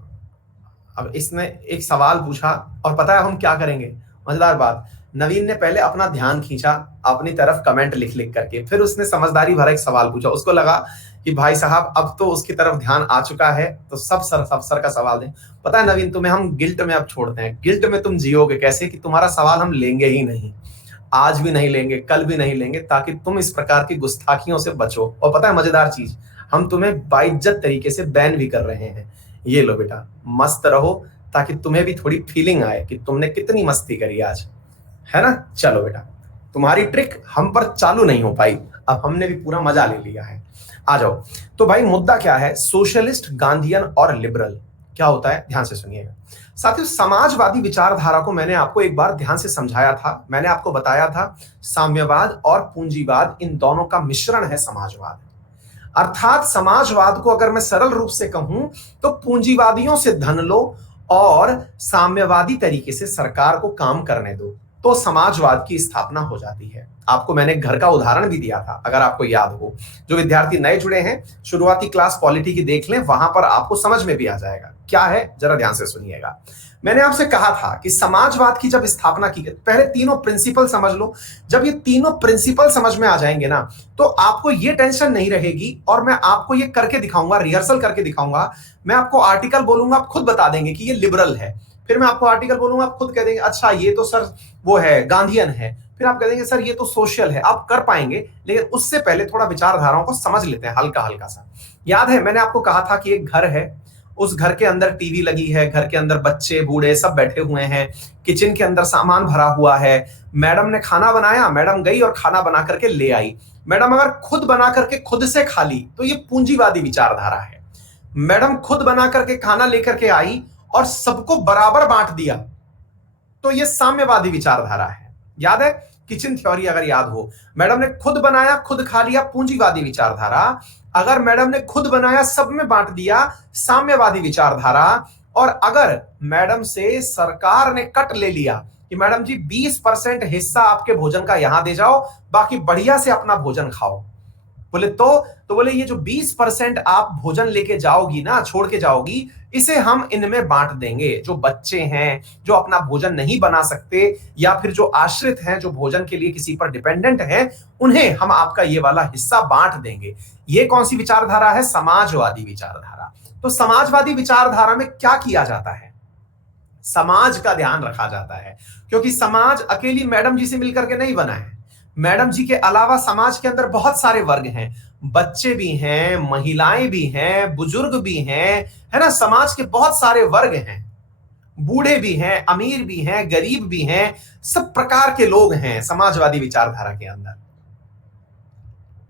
अब इसने एक सवाल पूछा और पता है हम क्या करेंगे? मजेदार बात, नवीन ने पहले अपना ध्यान खींचा अपनी तरफ कमेंट लिख लिख करके, फिर उसने समझदारी भरा एक सवाल पूछा। उसको लगा कि भाई साहब अब तो उसकी तरफ ध्यान आ चुका है तो सब सर का सवाल दें। पता है नवीन, तुम्हें हम गिल्ट में अब छोड़ते हैं। गिल्ट में तुम जियोगे कैसे कि तुम्हारा सवाल हम लेंगे ही नहीं, आज भी नहीं लेंगे, कल भी नहीं लेंगे, ताकि तुम इस प्रकार की गुस्ताखियों से बचो। और पता है मजेदार चीज, हम तुम्हें बाइज्जत तरीके से बैन भी कर रहे हैं। ये लो बेटा, मस्त रहो ताकि तुम्हें भी थोड़ी फीलिंग आए कि तुमने कितनी मस्ती करी आज, है ना। चलो बेटा, तुम्हारी ट्रिक हम पर चालू नहीं हो पाई, अब हमने भी पूरा मजा ले लिया है। आ जाओ। तो भाई मुद्दा क्या है? सोशलिस्ट, गांधीयन और लिबरल क्या होता है, ध्यान से सुनिएगा। साथियों समाजवादी विचारधारा को मैंने आपको एक बार ध्यान से समझाया था। मैंने आपको बताया था साम्यवाद और पूंजीवाद इन दोनों का मिश्रण है समाजवाद। अर्थात समाजवाद को अगर मैं सरल रूप से कहूं तो पूंजीवादियों से धन लो और साम्यवादी तरीके से सरकार को काम करने दो, तो समाजवाद की स्थापना हो जाती है। आपको मैंने घर का उदाहरण भी दिया था, अगर आपको याद हो। जो विद्यार्थी नए जुड़े हैं, शुरुआती क्लास पॉलिटी की देख लें, वहां पर आपको समझ में भी आ जाएगा क्या है। जरा ध्यान से सुनिएगा। मैंने आपसे कहा था कि समाजवाद की जब स्थापना की गई, पहले तीनों प्रिंसिपल समझ लो। जब ये तीनों प्रिंसिपल समझ में आ जाएंगे ना, तो आपको ये टेंशन नहीं रहेगी। और मैं आपको ये करके दिखाऊंगा, रिहर्सल करके दिखाऊंगा। मैं आपको आर्टिकल बोलूंगा, आप खुद बता देंगे कि ये लिबरल है। फिर मैं आपको आर्टिकल बोलूंगा, आप खुद कह देंगे अच्छा ये तो सर वो है गांधीयन है। फिर आप कह देंगे सर ये तो सोशल है। आप कर पाएंगे, लेकिन उससे पहले थोड़ा विचारधाराओं को समझ लेते हैं हल्का हल्का सा। याद है मैंने आपको कहा था कि एक घर है, उस घर के अंदर टीवी लगी है, घर के अंदर बच्चे बूढ़े सब बैठे हुए हैं, किचन के अंदर सामान भरा हुआ है। मैडम ने खाना बनाया, मैडम गई और खाना बना करके ले आई। मैडम अगर खुद बना करके खुद से खा ली तो ये पूंजीवादी विचारधारा है। मैडम खुद बना करके खाना लेकर के आई और सबको बराबर बांट दिया, तो ये साम्यवादी विचारधारा है। याद है किचन थ्योरी अगर याद हो, मैडम ने खुद बनाया खुद खा लिया, पूंजीवादी विचारधारा। अगर मैडम ने खुद बनाया सब में बांट दिया, साम्यवादी विचारधारा। और अगर मैडम से सरकार ने कट ले लिया कि मैडम जी 20% हिस्सा आपके भोजन का यहां दे जाओ, बाकी बढ़िया से अपना भोजन खाओ, बोले तो बोले ये जो 20% आप भोजन लेके जाओगी ना, छोड़ के जाओगी, इसे हम इनमें बांट देंगे। जो बच्चे हैं, जो अपना भोजन नहीं बना सकते, या फिर जो आश्रित हैं, जो भोजन के लिए किसी पर डिपेंडेंट हैं, उन्हें हम आपका ये वाला हिस्सा बांट देंगे। ये कौन सी विचारधारा है? समाजवादी विचारधारा। तो समाजवादी विचारधारा में क्या किया जाता है? समाज का ध्यान रखा जाता है, क्योंकि समाज अकेली मैडम जी से मिलकर के नहीं बना है। मैडम जी के अलावा समाज के अंदर बहुत सारे वर्ग हैं, बच्चे भी हैं, महिलाएं भी हैं, बुजुर्ग भी हैं, है ना। समाज के बहुत सारे वर्ग हैं, बूढ़े भी हैं, अमीर भी हैं, गरीब भी हैं, सब प्रकार के लोग हैं समाजवादी विचारधारा के अंदर।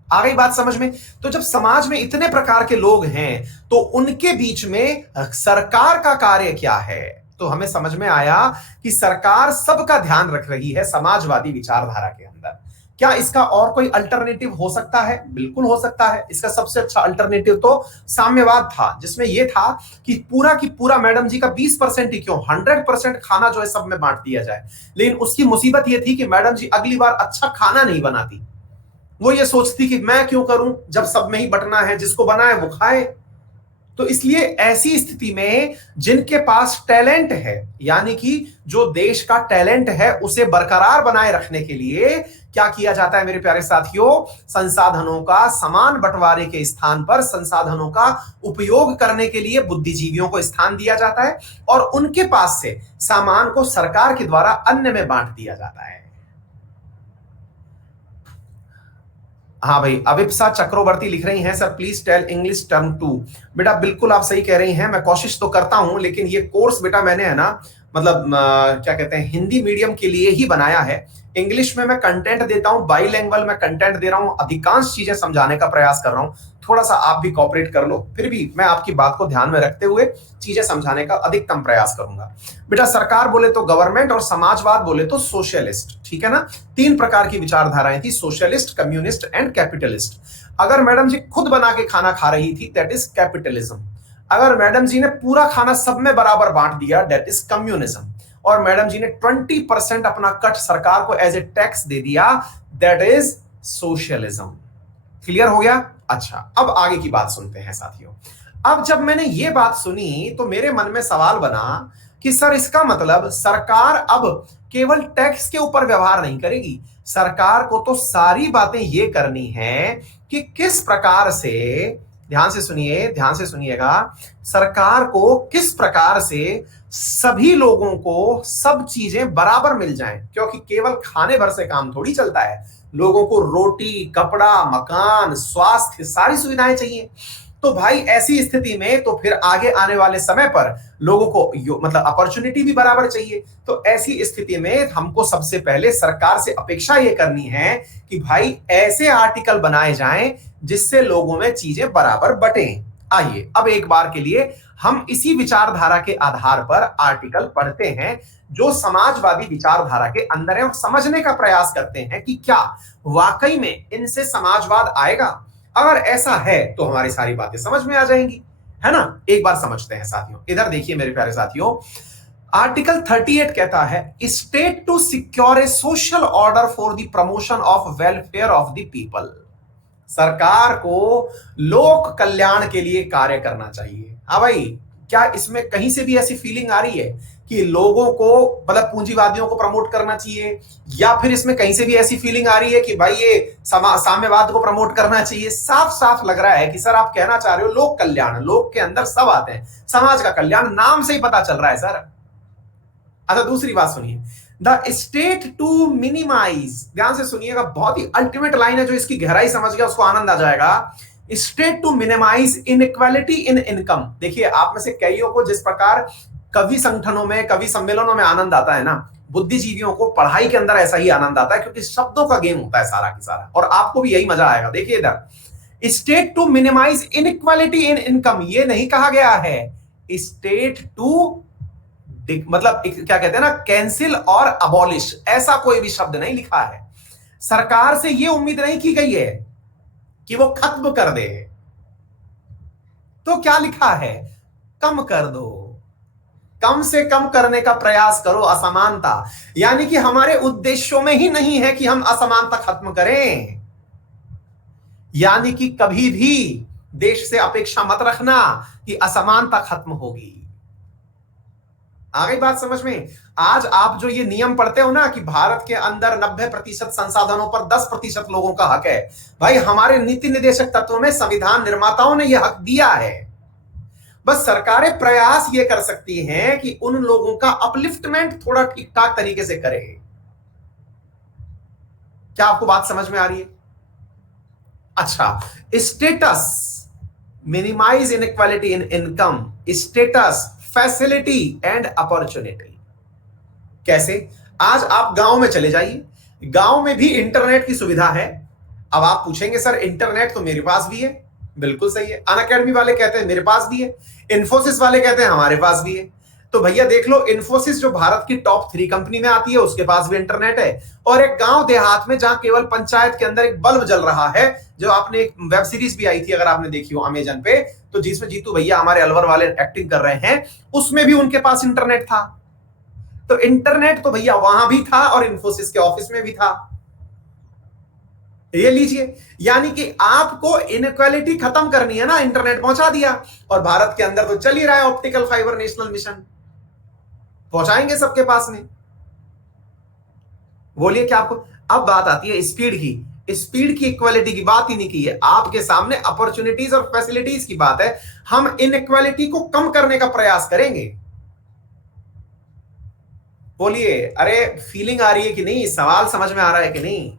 आ गई बात समझ में? तो जब समाज में इतने प्रकार के लोग हैं, तो उनके बीच में सरकार का कार्य क्या है? तो हमें समझ में आया कि सरकार सबका ध्यान रख रही है समाजवादी विचारधारा के अंदर। क्या इसका और कोई अल्टरनेटिव हो सकता है? बिल्कुल हो सकता है। इसका सबसे अच्छा अल्टरनेटिव तो साम्यवाद था, जिसमें यह था कि पूरा की पूरा मैडम जी का 20% ही क्यों, 100% खाना जो है सब में बांट दिया जाए। लेकिन उसकी मुसीबत यह थी कि मैडम जी अगली बार अच्छा खाना नहीं बनाती। वो ये सोचती कि मैं क्यों करूं, जब सब में ही बंटना है, जिसको बना है वो खाए। तो इसलिए ऐसी स्थिति में जिनके पास टैलेंट है, यानी कि जो देश का टैलेंट है, उसे बरकरार बनाए रखने के लिए क्या किया जाता है मेरे प्यारे साथियों? संसाधनों का समान बंटवारे के स्थान पर संसाधनों का उपयोग करने के लिए बुद्धिजीवियों को स्थान दिया जाता है, और उनके पास से सामान को सरकार के द्वारा अन्य में बांट दिया जाता है। हाँ भाई, अविप्सा चक्रवर्ती लिख रही हैं, sir please tell English term 2। बेटा बिल्कुल आप सही कह रही हैं, मैं कोशिश तो करता हूं, लेकिन ये कोर्स बेटा मैंने है ना, मतलब क्या कहते हैं, हिंदी मीडियम के लिए ही बनाया है। इंग्लिश में मैं कंटेंट देता हूं, बाईलैंग्वेज में कंटेंट दे रहा हूं, अधिकांश चीजें समझाने का प्रयास कर रहा हूं। थोड़ा सा आप भी कॉपरेट कर लो, फिर भी मैं आपकी बात को ध्यान में रखते हुए चीजें समझाने का अधिकतम प्रयास करूंगा। बेटा सरकार बोले तो गवर्नमेंट, और समाजवाद बोले तो सोशलिस्ट, ठीक है ना। 3 प्रकार की विचारधाराएं थी, सोशलिस्ट, कम्युनिस्ट एंड कैपिटलिस्ट। अगर मैडम जी खुद बना के खाना खा रही थी, दैट इज कैपिटलिज्म। अगर मैडम जी ने पूरा खाना सब में बराबर बांट दिया, दैट इज कम्युनिज्म। और मैडम जी ने 20% अपना कट सरकार को एज ए टैक्स दे दिया, दैट इज सोशलिज्म। क्लियर हो गया? अच्छा, अब आगे की बात सुनते हैं साथियों। अब जब मैंने ये बात सुनी तो मेरे मन में सवाल बना कि सर इसका मतलब सरकार अब केवल टैक्स के ऊपर व्यवहार नहीं करेगी, सरकार को तो सारी बातें ये करनी है कि किस प्रकार से, ध्यान से सुनिए, ध्यान से सुनिएगा, सरकार को किस प्रकार से सभी लोगों को सब चीजें बराबर मिल जाएं, क्योंकि केवल खाने भर से काम थोड़ी चलता है। लोगों को रोटी, कपड़ा, मकान, स्वास्थ्य, सारी सुविधाएं चाहिए। तो भाई ऐसी स्थिति में तो फिर आगे आने वाले समय पर लोगों को मतलब अपॉर्चुनिटी भी बराबर चाहिए। तो ऐसी स्थिति में हमको सबसे पहले सरकार से अपेक्षा यह करनी है कि भाई ऐसे आर्टिकल बनाए जाएं जिससे लोगों में चीजें बराबर बटें। आइए अब एक बार के लिए हम इसी विचारधारा के आधार पर आर्टिकल पढ़ते हैं जो समाजवादी विचारधारा के अंदर है, और समझने का प्रयास करते हैं कि क्या वाकई में इनसे समाजवाद आएगा। अगर ऐसा है तो हमारी सारी बातें समझ में आ जाएंगी, है ना। एक बार समझते हैं साथियों, इधर देखिए मेरे प्यारे साथियों। आर्टिकल 38 कहता है, state to secure a social order for the promotion of welfare of the people. सरकार को लोक कल्याण के लिए कार्य करना चाहिए। हाँ भाई, क्या इसमें कहीं से भी ऐसी फीलिंग आ रही है कि लोगों को, मतलब पूंजीवादियों को प्रमोट करना चाहिए, या फिर इसमें कहीं से भी ऐसी फीलिंग आ रही है कि भाई ये साम्यवाद को प्रमोट करना चाहिए? साफ साफ लग रहा है कि सर आप कहना चाह रहे हो लोक कल्याण, लोक के अंदर सब आते हैं, समाज का कल्याण नाम से ही पता चल रहा है सर। अच्छा दूसरी बात सुनिए, द स्टेट टू मिनिमाइज, ध्यान से सुनिएगा, बहुत ही अल्टीमेट लाइन है, जो इसकी गहराई समझ गया उसको आनंद आ जाएगा। State to minimize inequality in income. देखिए आप में से कईयों को जिस प्रकार कवि संगठनों में, कवि सम्मेलनों में आनंद आता है ना, बुद्धिजीवियों को पढ़ाई के अंदर ऐसा ही आनंद आता है, क्योंकि शब्दों का गेम होता है सारा की सारा, और आपको भी यही मजा आएगा। देखिए इधर, state to minimize inequality in income, ये नहीं कहा गया है स्टेट टू, मतलब क्या कहते हैं ना, कैंसिल और अबॉलिश, ऐसा कोई भी शब्द नहीं लिखा है। सरकार से यह उम्मीद नहीं की गई है कि वो खत्म कर दे। तो क्या लिखा है? कम कर दो, कम से कम करने का प्रयास करो असमानता। यानी कि हमारे उद्देश्यों में ही नहीं है कि हम असमानता खत्म करें, यानी कि कभी भी देश से अपेक्षा मत रखना कि असमानता खत्म होगी। आ गई बात समझ में? आज आप जो ये नियम पढ़ते हो ना कि भारत के अंदर 90% संसाधनों पर 10% लोगों का हक है, भाई हमारे नीति निर्देशक तत्वों में संविधान निर्माताओं ने यह हक दिया है। बस सरकारें प्रयास ये कर सकती हैं कि उन लोगों का अपलिफ्टमेंट थोड़ा ठीक ठाक तरीके से करे। क्या आपको बात समझ में आ रही है? अच्छा, status, minimize inequality in income, status, facility and opportunity. कैसे? आज आप गांव में चले जाइए, गांव में भी इंटरनेट की सुविधा है। अब आप पूछेंगे सर इंटरनेट तो मेरे पास भी है। बिल्कुल सही है। अनअकैडमी वाले कहते हैं मेरे पास भी है, इन्फोसिस वाले कहते हैं हमारे पास भी है। तो भैया देख लो, इन्फोसिस जो भारत की टॉप 3 कंपनी में आती है उसके पास भी इंटरनेट है, और एक गांव देहात में जहां केवल पंचायत के अंदर एक बल्ब जल रहा है, जो आपने एक वेब सीरीज भी आई थी अगर आपने देखी हो अमेजन पे, तो जिसमें जीतू भैया हमारे अलवर वाले एक्टिंग कर रहे हैं, उसमें भी उनके पास इंटरनेट था। तो इंटरनेट तो भैया वहां भी था और इन्फोसिस के ऑफिस में भी था। ये लीजिए, यानी कि आपको इनइक्वालिटी खत्म करनी है ना, इंटरनेट पहुंचा दिया। और भारत के अंदर तो चल ही रहा है ऑप्टिकल फाइबर नेशनल मिशन, पहुंचाएंगे सबके पास में। बोलिए क्या आपको? अब बात आती है स्पीड की। स्पीड की इक्वालिटी की बात ही नहीं की है, आपके सामने अपॉर्चुनिटीज और फैसिलिटीज की बात है। हम इनइक्वालिटी को कम करने का प्रयास करेंगे। बोलिए, अरे फीलिंग आ रही है कि नहीं? सवाल समझ में आ रहा है कि नहीं?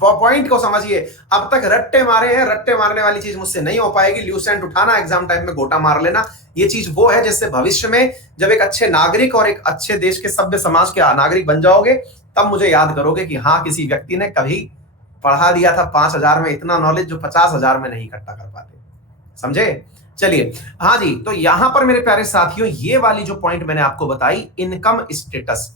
पॉइंट को समझिए। अब तक रट्टे मारे हैं, रट्टे मारने वाली चीज मुझसे नहीं हो पाएगी। ल्यूसेंट उठाना, एग्जाम टाइम में गोटा मार लेना, ये चीज वो है जिससे भविष्य में जब एक अच्छे नागरिक और एक अच्छे देश के सभ्य समाज के नागरिक बन जाओगे, तब मुझे याद करोगे कि हाँ, किसी व्यक्ति ने कभी पढ़ा दिया था 5,000 में इतना नॉलेज जो 50,000 में नहीं इकट्ठा कर पाते। समझे? चलिए, हाँ जी, तो यहां पर मेरे प्यारे साथियों, ये वाली जो पॉइंट मैंने आपको बताई, income, status,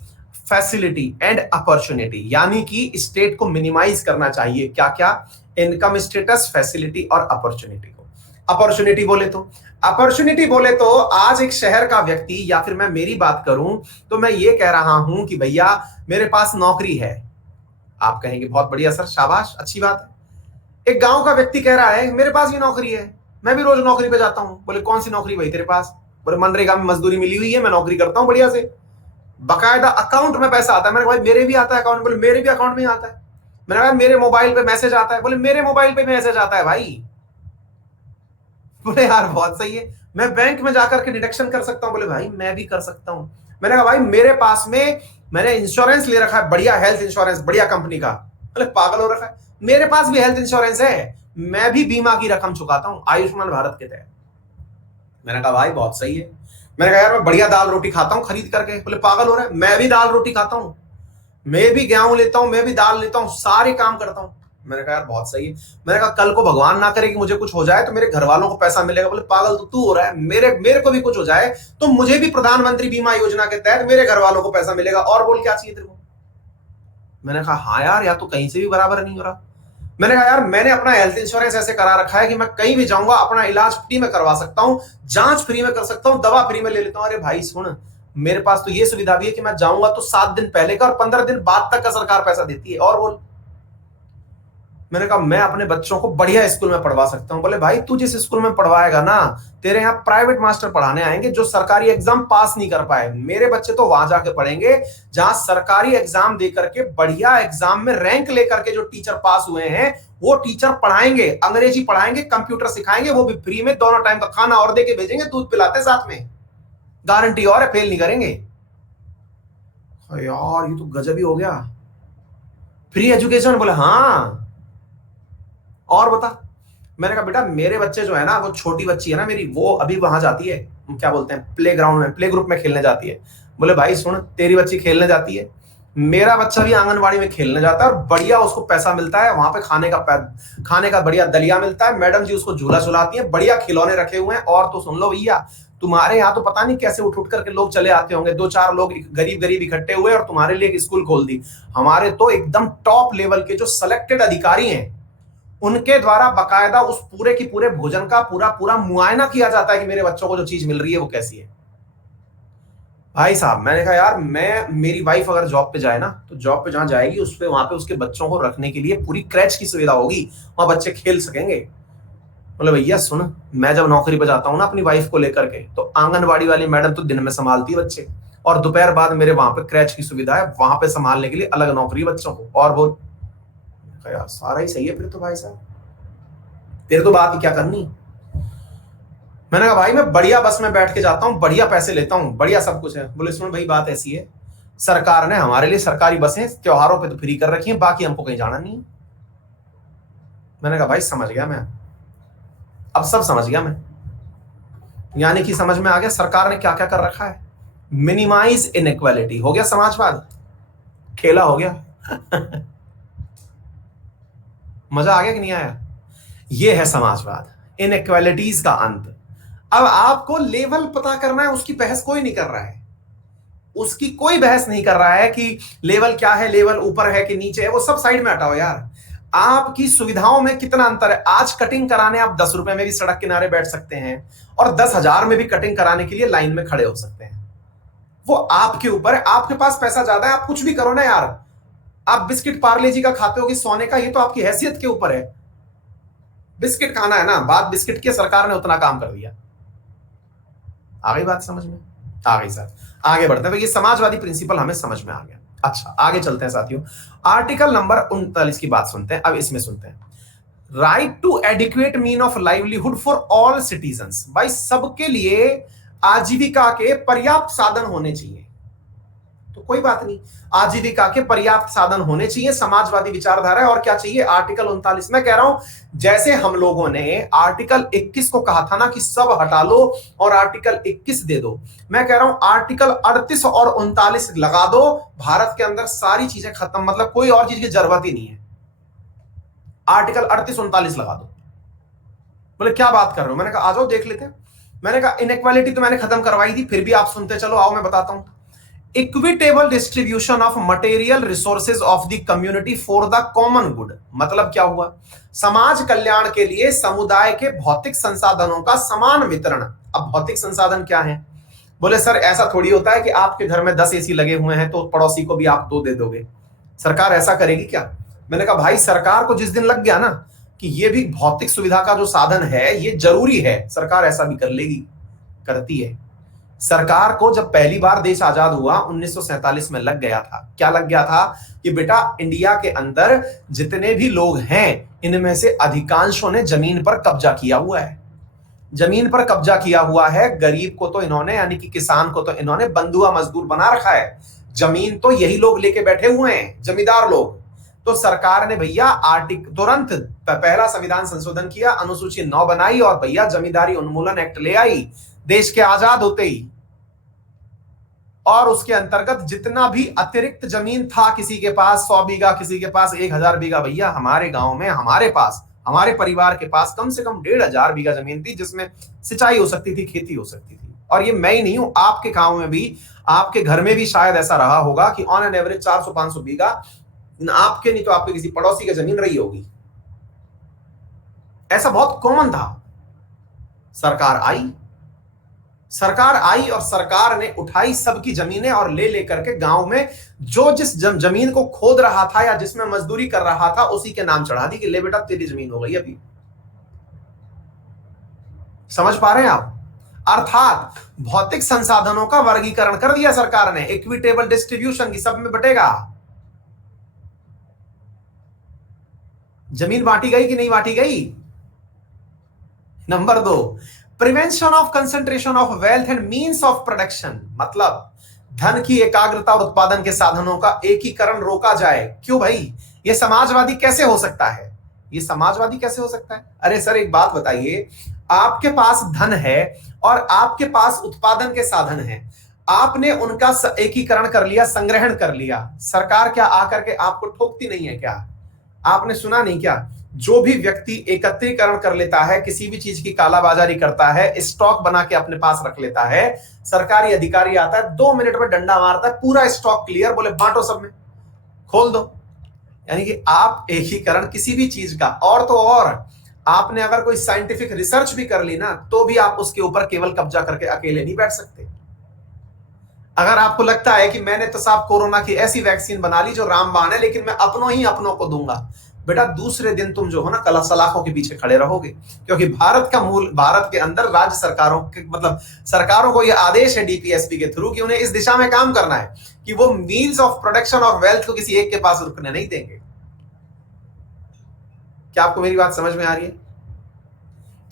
facility and opportunity, यानी कि स्टेट को मिनिमाइज करना चाहिए। क्या क्या? इनकम, स्टेटस, फैसिलिटी और अपॉर्चुनिटी को। अपॉर्चुनिटी बोले तो आज एक शहर का व्यक्ति, या फिर मैं मेरी बात करूं तो मैं ये कह रहा हूं कि भैया मेरे पास नौकरी है। आप कहेंगे बहुत बढ़िया सर, शाबाश, अच्छी बात है। एक गांव का व्यक्ति कह रहा है मेरे पास ये नौकरी है, मैं भी रोज नौकरी पे जाता हूं। बोले कौन सी नौकरी भाई तेरे पास? बोले मनरेगा में मजदूरी मिली हुई है, मैं नौकरी करता हूं बढ़िया से, बकायदा अकाउंट में पैसा आता है। मैंने कहा भाई मेरे भी आता है अकाउंट। बोले मेरे भी अकाउंट में आता है। मैंने कहा मेरे मोबाइल पे मैसेज आता है। बोले मेरे मोबाइल पे मैसेज आता है भाई। बोले यार बहुत सही है, मैं बैंक में जाकर के डिडक्शन कर सकता हूं। बोले भाई मैं भी कर सकता हूं। मैंने कहा भाई मेरे पास में मैंने इंश्योरेंस ले रखा है, बढ़िया हेल्थ इंश्योरेंस, बढ़िया कंपनी का। बोले पागल हो रखा है, मेरे पास भी हेल्थ इंश्योरेंस है, मैं भी बीमा की रकम चुकाता हूं आयुष्मान भारत के तहत। मैंने कहा भाई बहुत सही है। मैंने कहा यार मैं बढ़िया दाल रोटी खाता हूं खरीद करके। बोले पागल हो रहा है, मैं भी दाल रोटी खाता हूं, मैं भी गेहूं लेता हूं, मैं भी दाल लेता हूं, सारे काम करता हूं। मैंने कहा यार बहुत सही है। मैंने कहा कल को भगवान ना करे कि मुझे कुछ हो जाए तो मेरे घर वालों को पैसा मिलेगा। बोले पागल तो तू हो रहा है, मेरे को भी कुछ हो जाए तो मुझे भी प्रधानमंत्री बीमा योजना के तहत मेरे घर वालों को पैसा मिलेगा, और बोल क्या चाहिए तेरे को? मैंने कहा हाँ यार, या तो कहीं से भी बराबर नहीं हो रहा। मैंने कहा यार मैंने अपना हेल्थ इंश्योरेंस ऐसे करा रखा है कि मैं कहीं भी जाऊंगा अपना इलाज फ्री में करवा सकता हूं, जांच फ्री में कर सकता हूं, दवा फ्री में ले लेता हूं। अरे भाई सुन, मेरे पास तो ये सुविधा भी है कि मैं जाऊंगा तो 7 दिन पहले का और 15 दिन बाद तक का सरकार पैसा देती है, और बोल। मैंने कहा मैं अपने बच्चों को बढ़िया स्कूल में पढ़वा सकता हूं। बोले भाई तू जिस स्कूल में पढ़वाएगा ना, तेरे यहाँ प्राइवेट मास्टर पढ़ाने आएंगे जो सरकारी एग्जाम पास नहीं कर पाए। मेरे बच्चे तो वहां जाके पढ़ेंगे जहां सरकारी एग्जाम दे करके बढ़िया एग्जाम में रैंक लेकर के जो टीचर पास हुए हैं वो टीचर पढ़ाएंगे, अंग्रेजी पढ़ाएंगे, कंप्यूटर सिखाएंगे, वो भी फ्री में, दोनों टाइम का खाना और देके भेजेंगे, दूध पिलाते साथ में, गारंटी और है फेल नहीं करेंगे। यार ये तो गजब ही हो गया, फ्री एजुकेशन। बोले हाँ, और बता। मैंने कहा बेटा मेरे बच्चे जो है ना, वो छोटी बच्ची है ना मेरी, वो अभी वहां जाती है, क्या बोलते हैं, प्ले ग्राउंड में, प्ले ग्रुप में खेलने जाती है। बोले भाई सुन, तेरी बच्ची खेलने जाती है, मेरा बच्चा भी आंगनबाड़ी में खेलने जाता है, और बढ़िया उसको पैसा मिलता है वहां पे, खाने का बढ़िया दलिया मिलता है, मैडम जी उसको झूला झुलाती है, बढ़िया खिलौने रखे हुए हैं। और तो सुन लो भैया, तुम्हारे यहाँ तो पता नहीं कैसे उठ उठ करके लोग चले आते होंगे, 2-4 लोग गरीब गरीब इकट्ठे हुए और तुम्हारे लिए एक स्कूल खोल दी। हमारे तो एकदम टॉप लेवल के जो सिलेक्टेड अधिकारी हैं, उनके द्वारा बकायदा उस पूरे की पूरे भोजन का पूरा पूरा मुआयना किया जाता है कि मेरे बच्चों को जो चीज मिल रही है वो कैसी है। भाई साहब, मैंने कहा यार, मेरी वाइफ अगर जॉब पे जाए ना, तो जॉब पे जहां जाएगी उस पे वहां पे उसके बच्चों को रखने के लिए पूरी क्रैच की सुविधा होगी, वहां बच्चे खेल सकेंगे। बोले भैया सुन, मैं जब नौकरी पे जाता हूँ ना अपनी वाइफ को लेकर के, तो आंगनबाड़ी वाली मैडम तो दिन में संभालती है बच्चे, और दोपहर बाद मेरे वहां पे क्रैच की सुविधा है, वहां पे संभालने के लिए अलग नौकरी बच्चों को। और बोल, यार सारा ही सही है फिर तो भाई साहब, फिर तो बात ही क्या करनी। मैंने कहा भाई मैं बढ़िया बस में बैठ के जाता हूँ, बढ़िया पैसे लेता हूँ, बढ़िया सब कुछ है। बोले सुन भाई, बात ऐसी है, सरकार ने हमारे लिए सरकारी बसें त्योहारों पे तो फ्री कर रखी हैं, बाकी हमको कहीं जाना नहीं है। मैंने कहा भाई समझ गया मैं, अब सब समझ गया मैं। यानी कि समझ में आ गया सरकार ने क्या क्या कर रखा है। मिनिमाइज इनइक्वालिटी हो गया समाजवाद, खेला हो गया। मजा आ गया कि नहीं आया? ये है समाजवाद, इनइक्वालिटीज का अंत। अब आपको लेवल पता करना है, उसकी बहस कोई नहीं कर रहा है, उसकी कोई बहस नहीं कर रहा है कि लेवल क्या है, लेवल ऊपर है कि नीचे है, वो सब साइड में हटाओ यार। आपकी सुविधाओं में कितना अंतर है। आज कटिंग कराने आप 10 रुपए में भी सड़क किनारे बैठ सकते हैं, और 10,000 में भी कटिंग कराने के लिए लाइन में खड़े हो सकते हैं। वो आपके ऊपर है, आपके पास पैसा ज्यादा है, आप कुछ भी करो ना यार। आप बिस्किट पार्ले जी का खाते हो कि सोने का, ये तो आपकी हैसियत के ऊपर है। बिस्किट खाना है ना, बात बिस्किट की, सरकार ने उतना काम कर दिया। आ गई बात समझ में? आ गई सर। आगे बढ़ते हैं, ये समाजवादी प्रिंसिपल हमें समझ में आ गया। अच्छा आगे चलते हैं साथियों, आर्टिकल नंबर 39 की बात सुनते हैं। अब इसमें सुनते हैं, right to adequate mean of livelihood for all citizens. भाई सबके लिए आजीविका के पर्याप्त साधन होने चाहिए, तो कोई बात नहीं, आजीविका के पर्याप्त साधन होने चाहिए, समाजवादी विचारधारा है। और क्या चाहिए? आर्टिकल 39 में कह रहा हूं, जैसे हम लोगों ने आर्टिकल 21 को कहा था ना कि सब हटा लो और आर्टिकल 21 दे दो, मैं कह रहा हूं आर्टिकल 38 और 39 लगा दो, भारत के अंदर सारी चीजें खत्म, मतलब कोई और चीज की जरूरत ही नहीं है। आर्टिकल 38 39 लगा दो। बोले क्या बात कर रहे हो? मैंने कहा आ जाओ देख लेते हैं। मैंने कहा इनइक्वालिटी तो मैंने खत्म करवाई थी, फिर भी आप सुनते चलो, आओ मैं बताता हूं। Equitable distribution of material resources of the community for the common good. मतलब क्या हुआ? समाज कल्याण के लिए समुदाय के भौतिक संसाधनों का समान वितरण। अब भौतिक संसाधन क्या है? बोले सर ऐसा थोड़ी होता है कि आपके घर में 10 एसी लगे हुए हैं तो पड़ोसी को भी आप 2 दे दोगे, सरकार ऐसा करेगी क्या? मैंने कहा भाई सरकार को जिस दिन लग गया ना कि ये भी भौतिक सुविधा का जो साधन है ये जरूरी है, सरकार ऐसा भी कर लेगी, करती है। सरकार को जब पहली बार देश आजाद हुआ 1947 में लग गया था, क्या लग गया था कि बेटा इंडिया के अंदर जितने भी लोग हैं इनमें से अधिकांशों ने जमीन पर कब्जा किया हुआ है, जमीन पर कब्जा किया हुआ है। गरीब को तो इन्होंने, यानी कि किसान को तो इन्होंने बंधुआ मजदूर बना रखा है, जमीन तो यही लोग लेके बैठे हुए हैं, जमींदार लोग। तो सरकार ने भैया तुरंत पहला संविधान संशोधन किया, अनुसूची 9 बनाई और भैया जमींदारी उन्मूलन एक्ट ले आई देश के आजाद होते ही। और उसके अंतर्गत जितना भी अतिरिक्त जमीन था, किसी के पास 100 बीघा, किसी के पास 1000 बीघा, भैया हमारे गांव में, हमारे पास, हमारे परिवार के पास कम से कम 1500 बीघा जमीन थी जिसमें सिंचाई हो सकती थी, खेती हो सकती थी। और ये मैं ही नहीं हूं, आपके गांव में भी, आपके घर में भी शायद ऐसा रहा होगा कि ऑन एन एवरेज 400-500 बीघा आपके नहीं तो आपके किसी पड़ोसी की जमीन रही होगी। ऐसा बहुत कॉमन था। सरकार आई और सरकार ने उठाई सबकी जमीनें और ले लेकर के गांव में जो जिस जमीन को खोद रहा था या जिसमें मजदूरी कर रहा था उसी के नाम चढ़ा दी कि ले बेटा तेरी जमीन हो गई अभी। समझ पा रहे हैं आप? अर्थात भौतिक संसाधनों का वर्गीकरण कर दिया सरकार ने, इक्विटेबल डिस्ट्रीब्यूशन की, सब में बटेगा। जमीन बांटी गई कि नहीं बांटी गई? Number 2, prevention of concentration of wealth and means of production. मतलब धन की एकाग्रता और उत्पादन के साधनों का एकीकरण रोका जाए। क्यों भाई? ये समाजवादी कैसे हो सकता है? ये समाजवादी कैसे हो सकता है? अरे सर एक बात बताइए, आपके पास धन है और आपके पास उत्पादन के साधन है, आपने उनका एकीकरण कर लिया, संग्रहण कर लिया, सरकार क्या आकर के आपको ठोकती नहीं है क्या? आपने सुना नहीं क्या? जो भी व्यक्ति एकत्रीकरण कर लेता है, किसी भी चीज की कालाबाजारी करता है, स्टॉक बना के अपने पास रख लेता है, सरकारी अधिकारी आता है 2 मिनट में डंडा मारता है, पूरा स्टॉक क्लियर, बोले बांटो सब में, खोल दो। यानी कि आप एकीकरण किसी भी चीज का, और तो और आपने अगर कोई साइंटिफिक रिसर्च भी कर ली ना तो भी आप उसके ऊपर केवल कब्जा करके अकेले नहीं बैठ सकते। अगर आपको लगता है कि मैंने तो साहब कोरोना की ऐसी वैक्सीन बना ली जो रामबाण है, लेकिन मैं अपनों ही अपनों को दूंगा, बेटा दूसरे दिन तुम जो हो ना कला सलाखों के पीछे खड़े रहोगे। क्योंकि भारत के अंदर राज्य सरकारों के मतलब सरकारों को यह आदेश है डीपीएसपी के थ्रू कि उन्हें इस दिशा में काम करना है कि वो means of production of wealth को किसी एक के पास रुकने नहीं देंगे। क्या आपको मेरी बात समझ में आ रही है?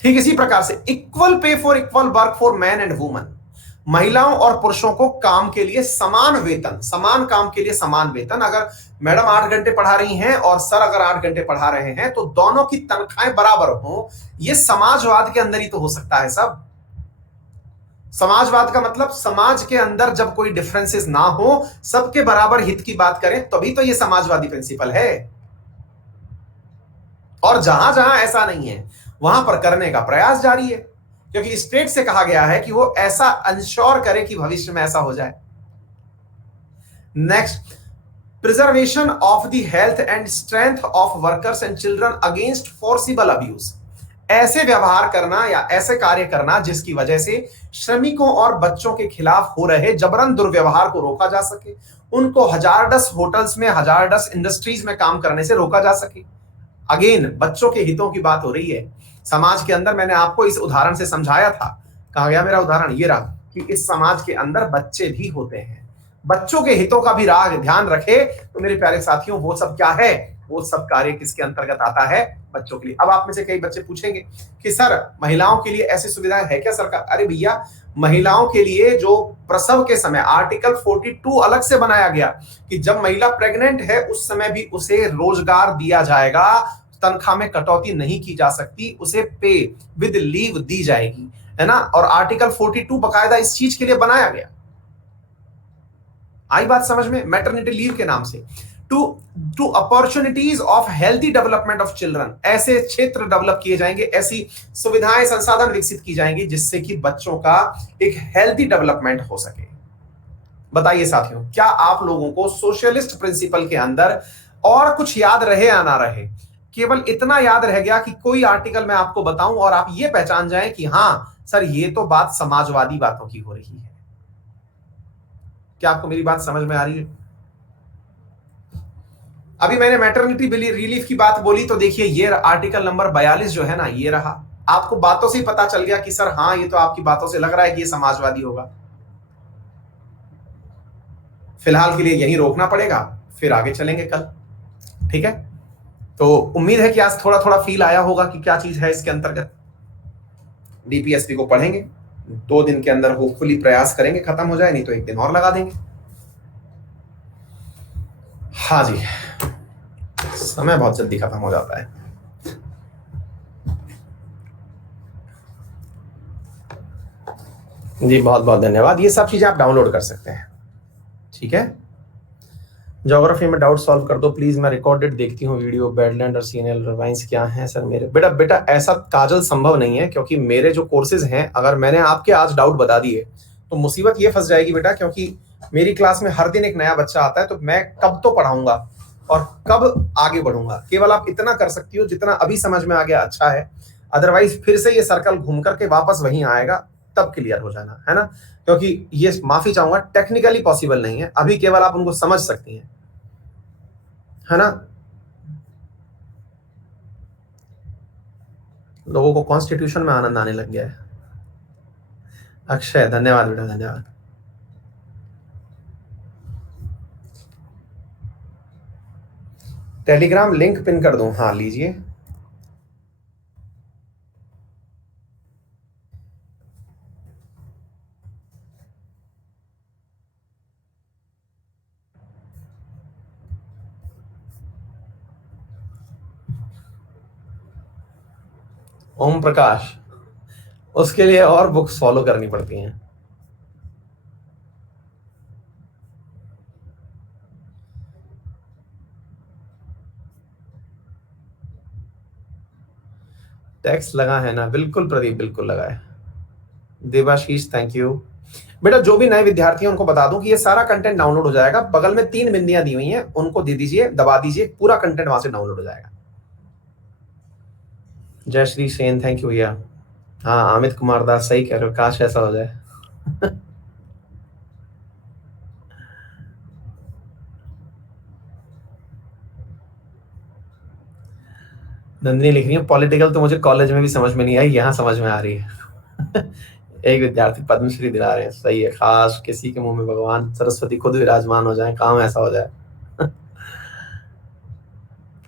ठीक इसी प्रकार से equal pay for equal work for man and woman, महिलाओं और पुरुषों को काम के लिए समान वेतन, समान काम के लिए समान वेतन। अगर मैडम 8 घंटे पढ़ा रही हैं और सर अगर 8 घंटे पढ़ा रहे हैं तो दोनों की तनख्वाहें बराबर हो, यह समाजवाद के अंदर ही तो हो सकता है सब। समाजवाद का मतलब समाज के अंदर जब कोई डिफरेंसेस ना हो, सबके बराबर हित की बात करें, तभी तो यह समाजवादी प्रिंसिपल है। और जहां जहां ऐसा नहीं है वहां पर करने का प्रयास जारी है, क्योंकि स्टेट से कहा गया है कि वो ऐसा इंश्योर करे कि भविष्य में ऐसा हो जाए। Next, preservation of the health and strength of workers and children against forcible abuse, ऐसे व्यवहार करना या ऐसे कार्य करना जिसकी वजह से श्रमिकों और बच्चों के खिलाफ हो रहे जबरन दुर्व्यवहार को रोका जा सके, उनको हजारडस होटल्स में, हजारडस इंडस्ट्रीज में काम करने से रोका जा सके। अगेन बच्चों के हितों की बात हो रही है। समाज के अंदर मैंने आपको इस उदाहरण से समझाया था, कहा गया मेरा उदाहरण ये रहा कि इस समाज के अंदर बच्चे भी होते हैं, बच्चों के हितों का भी ध्यान रखे तो मेरे प्यारे साथियों वो सब क्या है, वो सब कार्य किसके अंतर्गत आता है, बच्चों के लिए। अब आप में से कई बच्चे पूछेंगे कि सर महिलाओं के लिए ऐसी सुविधाएं है क्या सरकार? अरे भैया, महिलाओं के लिए जो प्रसव के समय आर्टिकल 42 अलग से बनाया गया कि जब महिला प्रेग्नेंट है उस समय भी उसे रोजगार दिया जाएगा, तनख्वाह में कटौती नहीं की जा सकती, उसे पे विद लीव दी जाएगी, है ना। और आर्टिकल 42 बकायदा इस चीज के लिए बनाया गया। आई बात समझ में? मैटरनिटी लीव के नाम से to opportunities of healthy development of children, ऐसे क्षेत्र डेवलप किए जाएंगे, ऐसी सुविधाएं संसाधन विकसित की जाएंगी जिससे कि बच्चों का एक हेल्थी डेवलपमेंट हो सके। बताइए साथियों, क्या आप लोगों को सोशलिस्ट प्रिंसिपल के अंदर और कुछ याद रहे या ना रहे? केवल इतना याद रह गया कि कोई आर्टिकल मैं आपको बताऊं और आप ये पहचान जाएं कि हां सर ये तो बात समाजवादी बातों की हो रही है। क्या आपको मेरी बात समझ में आ रही है? अभी मैंने मैटरनिटी रिलीफ की बात बोली तो देखिए ये आर्टिकल नंबर 42 जो है ना, ये रहा। आपको बातों से ही पता चल गया कि सर हाँ ये तो आपकी बातों से लग रहा है कि ये समाजवादी होगा। फिलहाल के लिए यहीं रोकना पड़ेगा, फिर आगे चलेंगे कल, ठीक है। तो उम्मीद है कि आज थोड़ा थोड़ा फील आया होगा कि क्या चीज है इसके अंतर्गत। डीपीएसपी को पढ़ेंगे 2 दिन के अंदर, होपफुली प्रयास करेंगे खत्म हो जाए, नहीं तो 1 दिन और लगा देंगे। हाँ जी, समय बहुत जल्दी खत्म हो जाता है। जी बहुत बहुत धन्यवाद। ये सब चीजें आप डाउनलोड कर सकते हैं, ठीक है। ज्योग्राफी में डाउट सॉल्व कर दो प्लीज, मैं रिकॉर्डेड देखती हूँ वीडियो। बैडलैंड और सीएनएल रिवाइंस क्या है सर मेरे? बेटा ऐसा काजल संभव नहीं है, क्योंकि मेरे जो कोर्सेज हैं अगर मैंने आपके आज डाउट बता दिए तो मुसीबत ये फंस जाएगी बेटा, क्योंकि मेरी क्लास में हर दिन एक नया बच्चा आता है, तो मैं कब तो पढ़ाऊंगा और कब आगे बढ़ूंगा। केवल आप इतना कर सकती हो जितना अभी समझ में आ गया अच्छा है, अदरवाइज फिर से ये सर्कल घूम करके वापस वहीं आएगा, तब क्लियर हो जाना, है ना। क्योंकि ये माफी चाहूंगा टेक्निकली पॉसिबल नहीं है, अभी केवल आप उनको समझ सकती हैं, है ना। लोगों को कॉन्स्टिट्यूशन में आनंद आने लग गया है। अक्षय धन्यवाद बेटा, धन्यवाद। टेलीग्राम लिंक पिन कर दूं? हाँ लीजिए। ओम प्रकाश, उसके लिए और बुक्स फॉलो करनी पड़ती हैं। टैक्स लगा है ना? बिल्कुल प्रदीप, बिल्कुल लगा है। Debashish thank you. बेटा जो भी नए विद्यार्थी हैं उनको बता दूं कि ये सारा कंटेंट डाउनलोड हो जाएगा, बगल में 3 बिंदियां दी हुई हैं, उनको दे दीजिए, दबा दीजिए, पूरा कंटेंट वहां से डाउनलोड हो जाएगा। जय श्री सेन थैंक यू भैया। हाँ अमित कुमार दास सही कह रहे हो, काश ऐसा हो जाए। नंदिनी लिख रही है पॉलिटिकल तो मुझे कॉलेज में भी समझ में नहीं आई, यहाँ समझ में आ रही है। एक विद्यार्थी पद्मश्री दिला रहे हैं, सही है। खास किसी के मुंह में भगवान सरस्वती खुद विराजमान हो जाए, काम ऐसा हो जाए।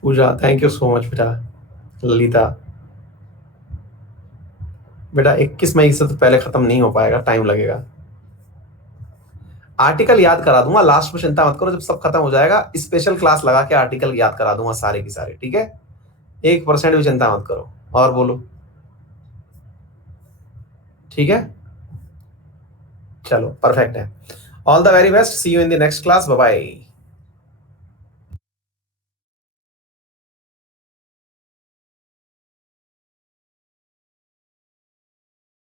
पूजा थैंक यू सो मच बेटा। ललिता बेटा 21 मई से तो पहले खत्म नहीं हो पाएगा, टाइम लगेगा। आर्टिकल याद करा दूंगा, लास्ट में चिंता मत करो, जब सब खत्म हो जाएगा स्पेशल क्लास लगा के आर्टिकल याद करा दूंगा सारे की सारे, ठीक है? 1% भी चिंता मत करो। और बोलो, ठीक है? चलो परफेक्ट है। All the very best, see you in the next class, bye bye.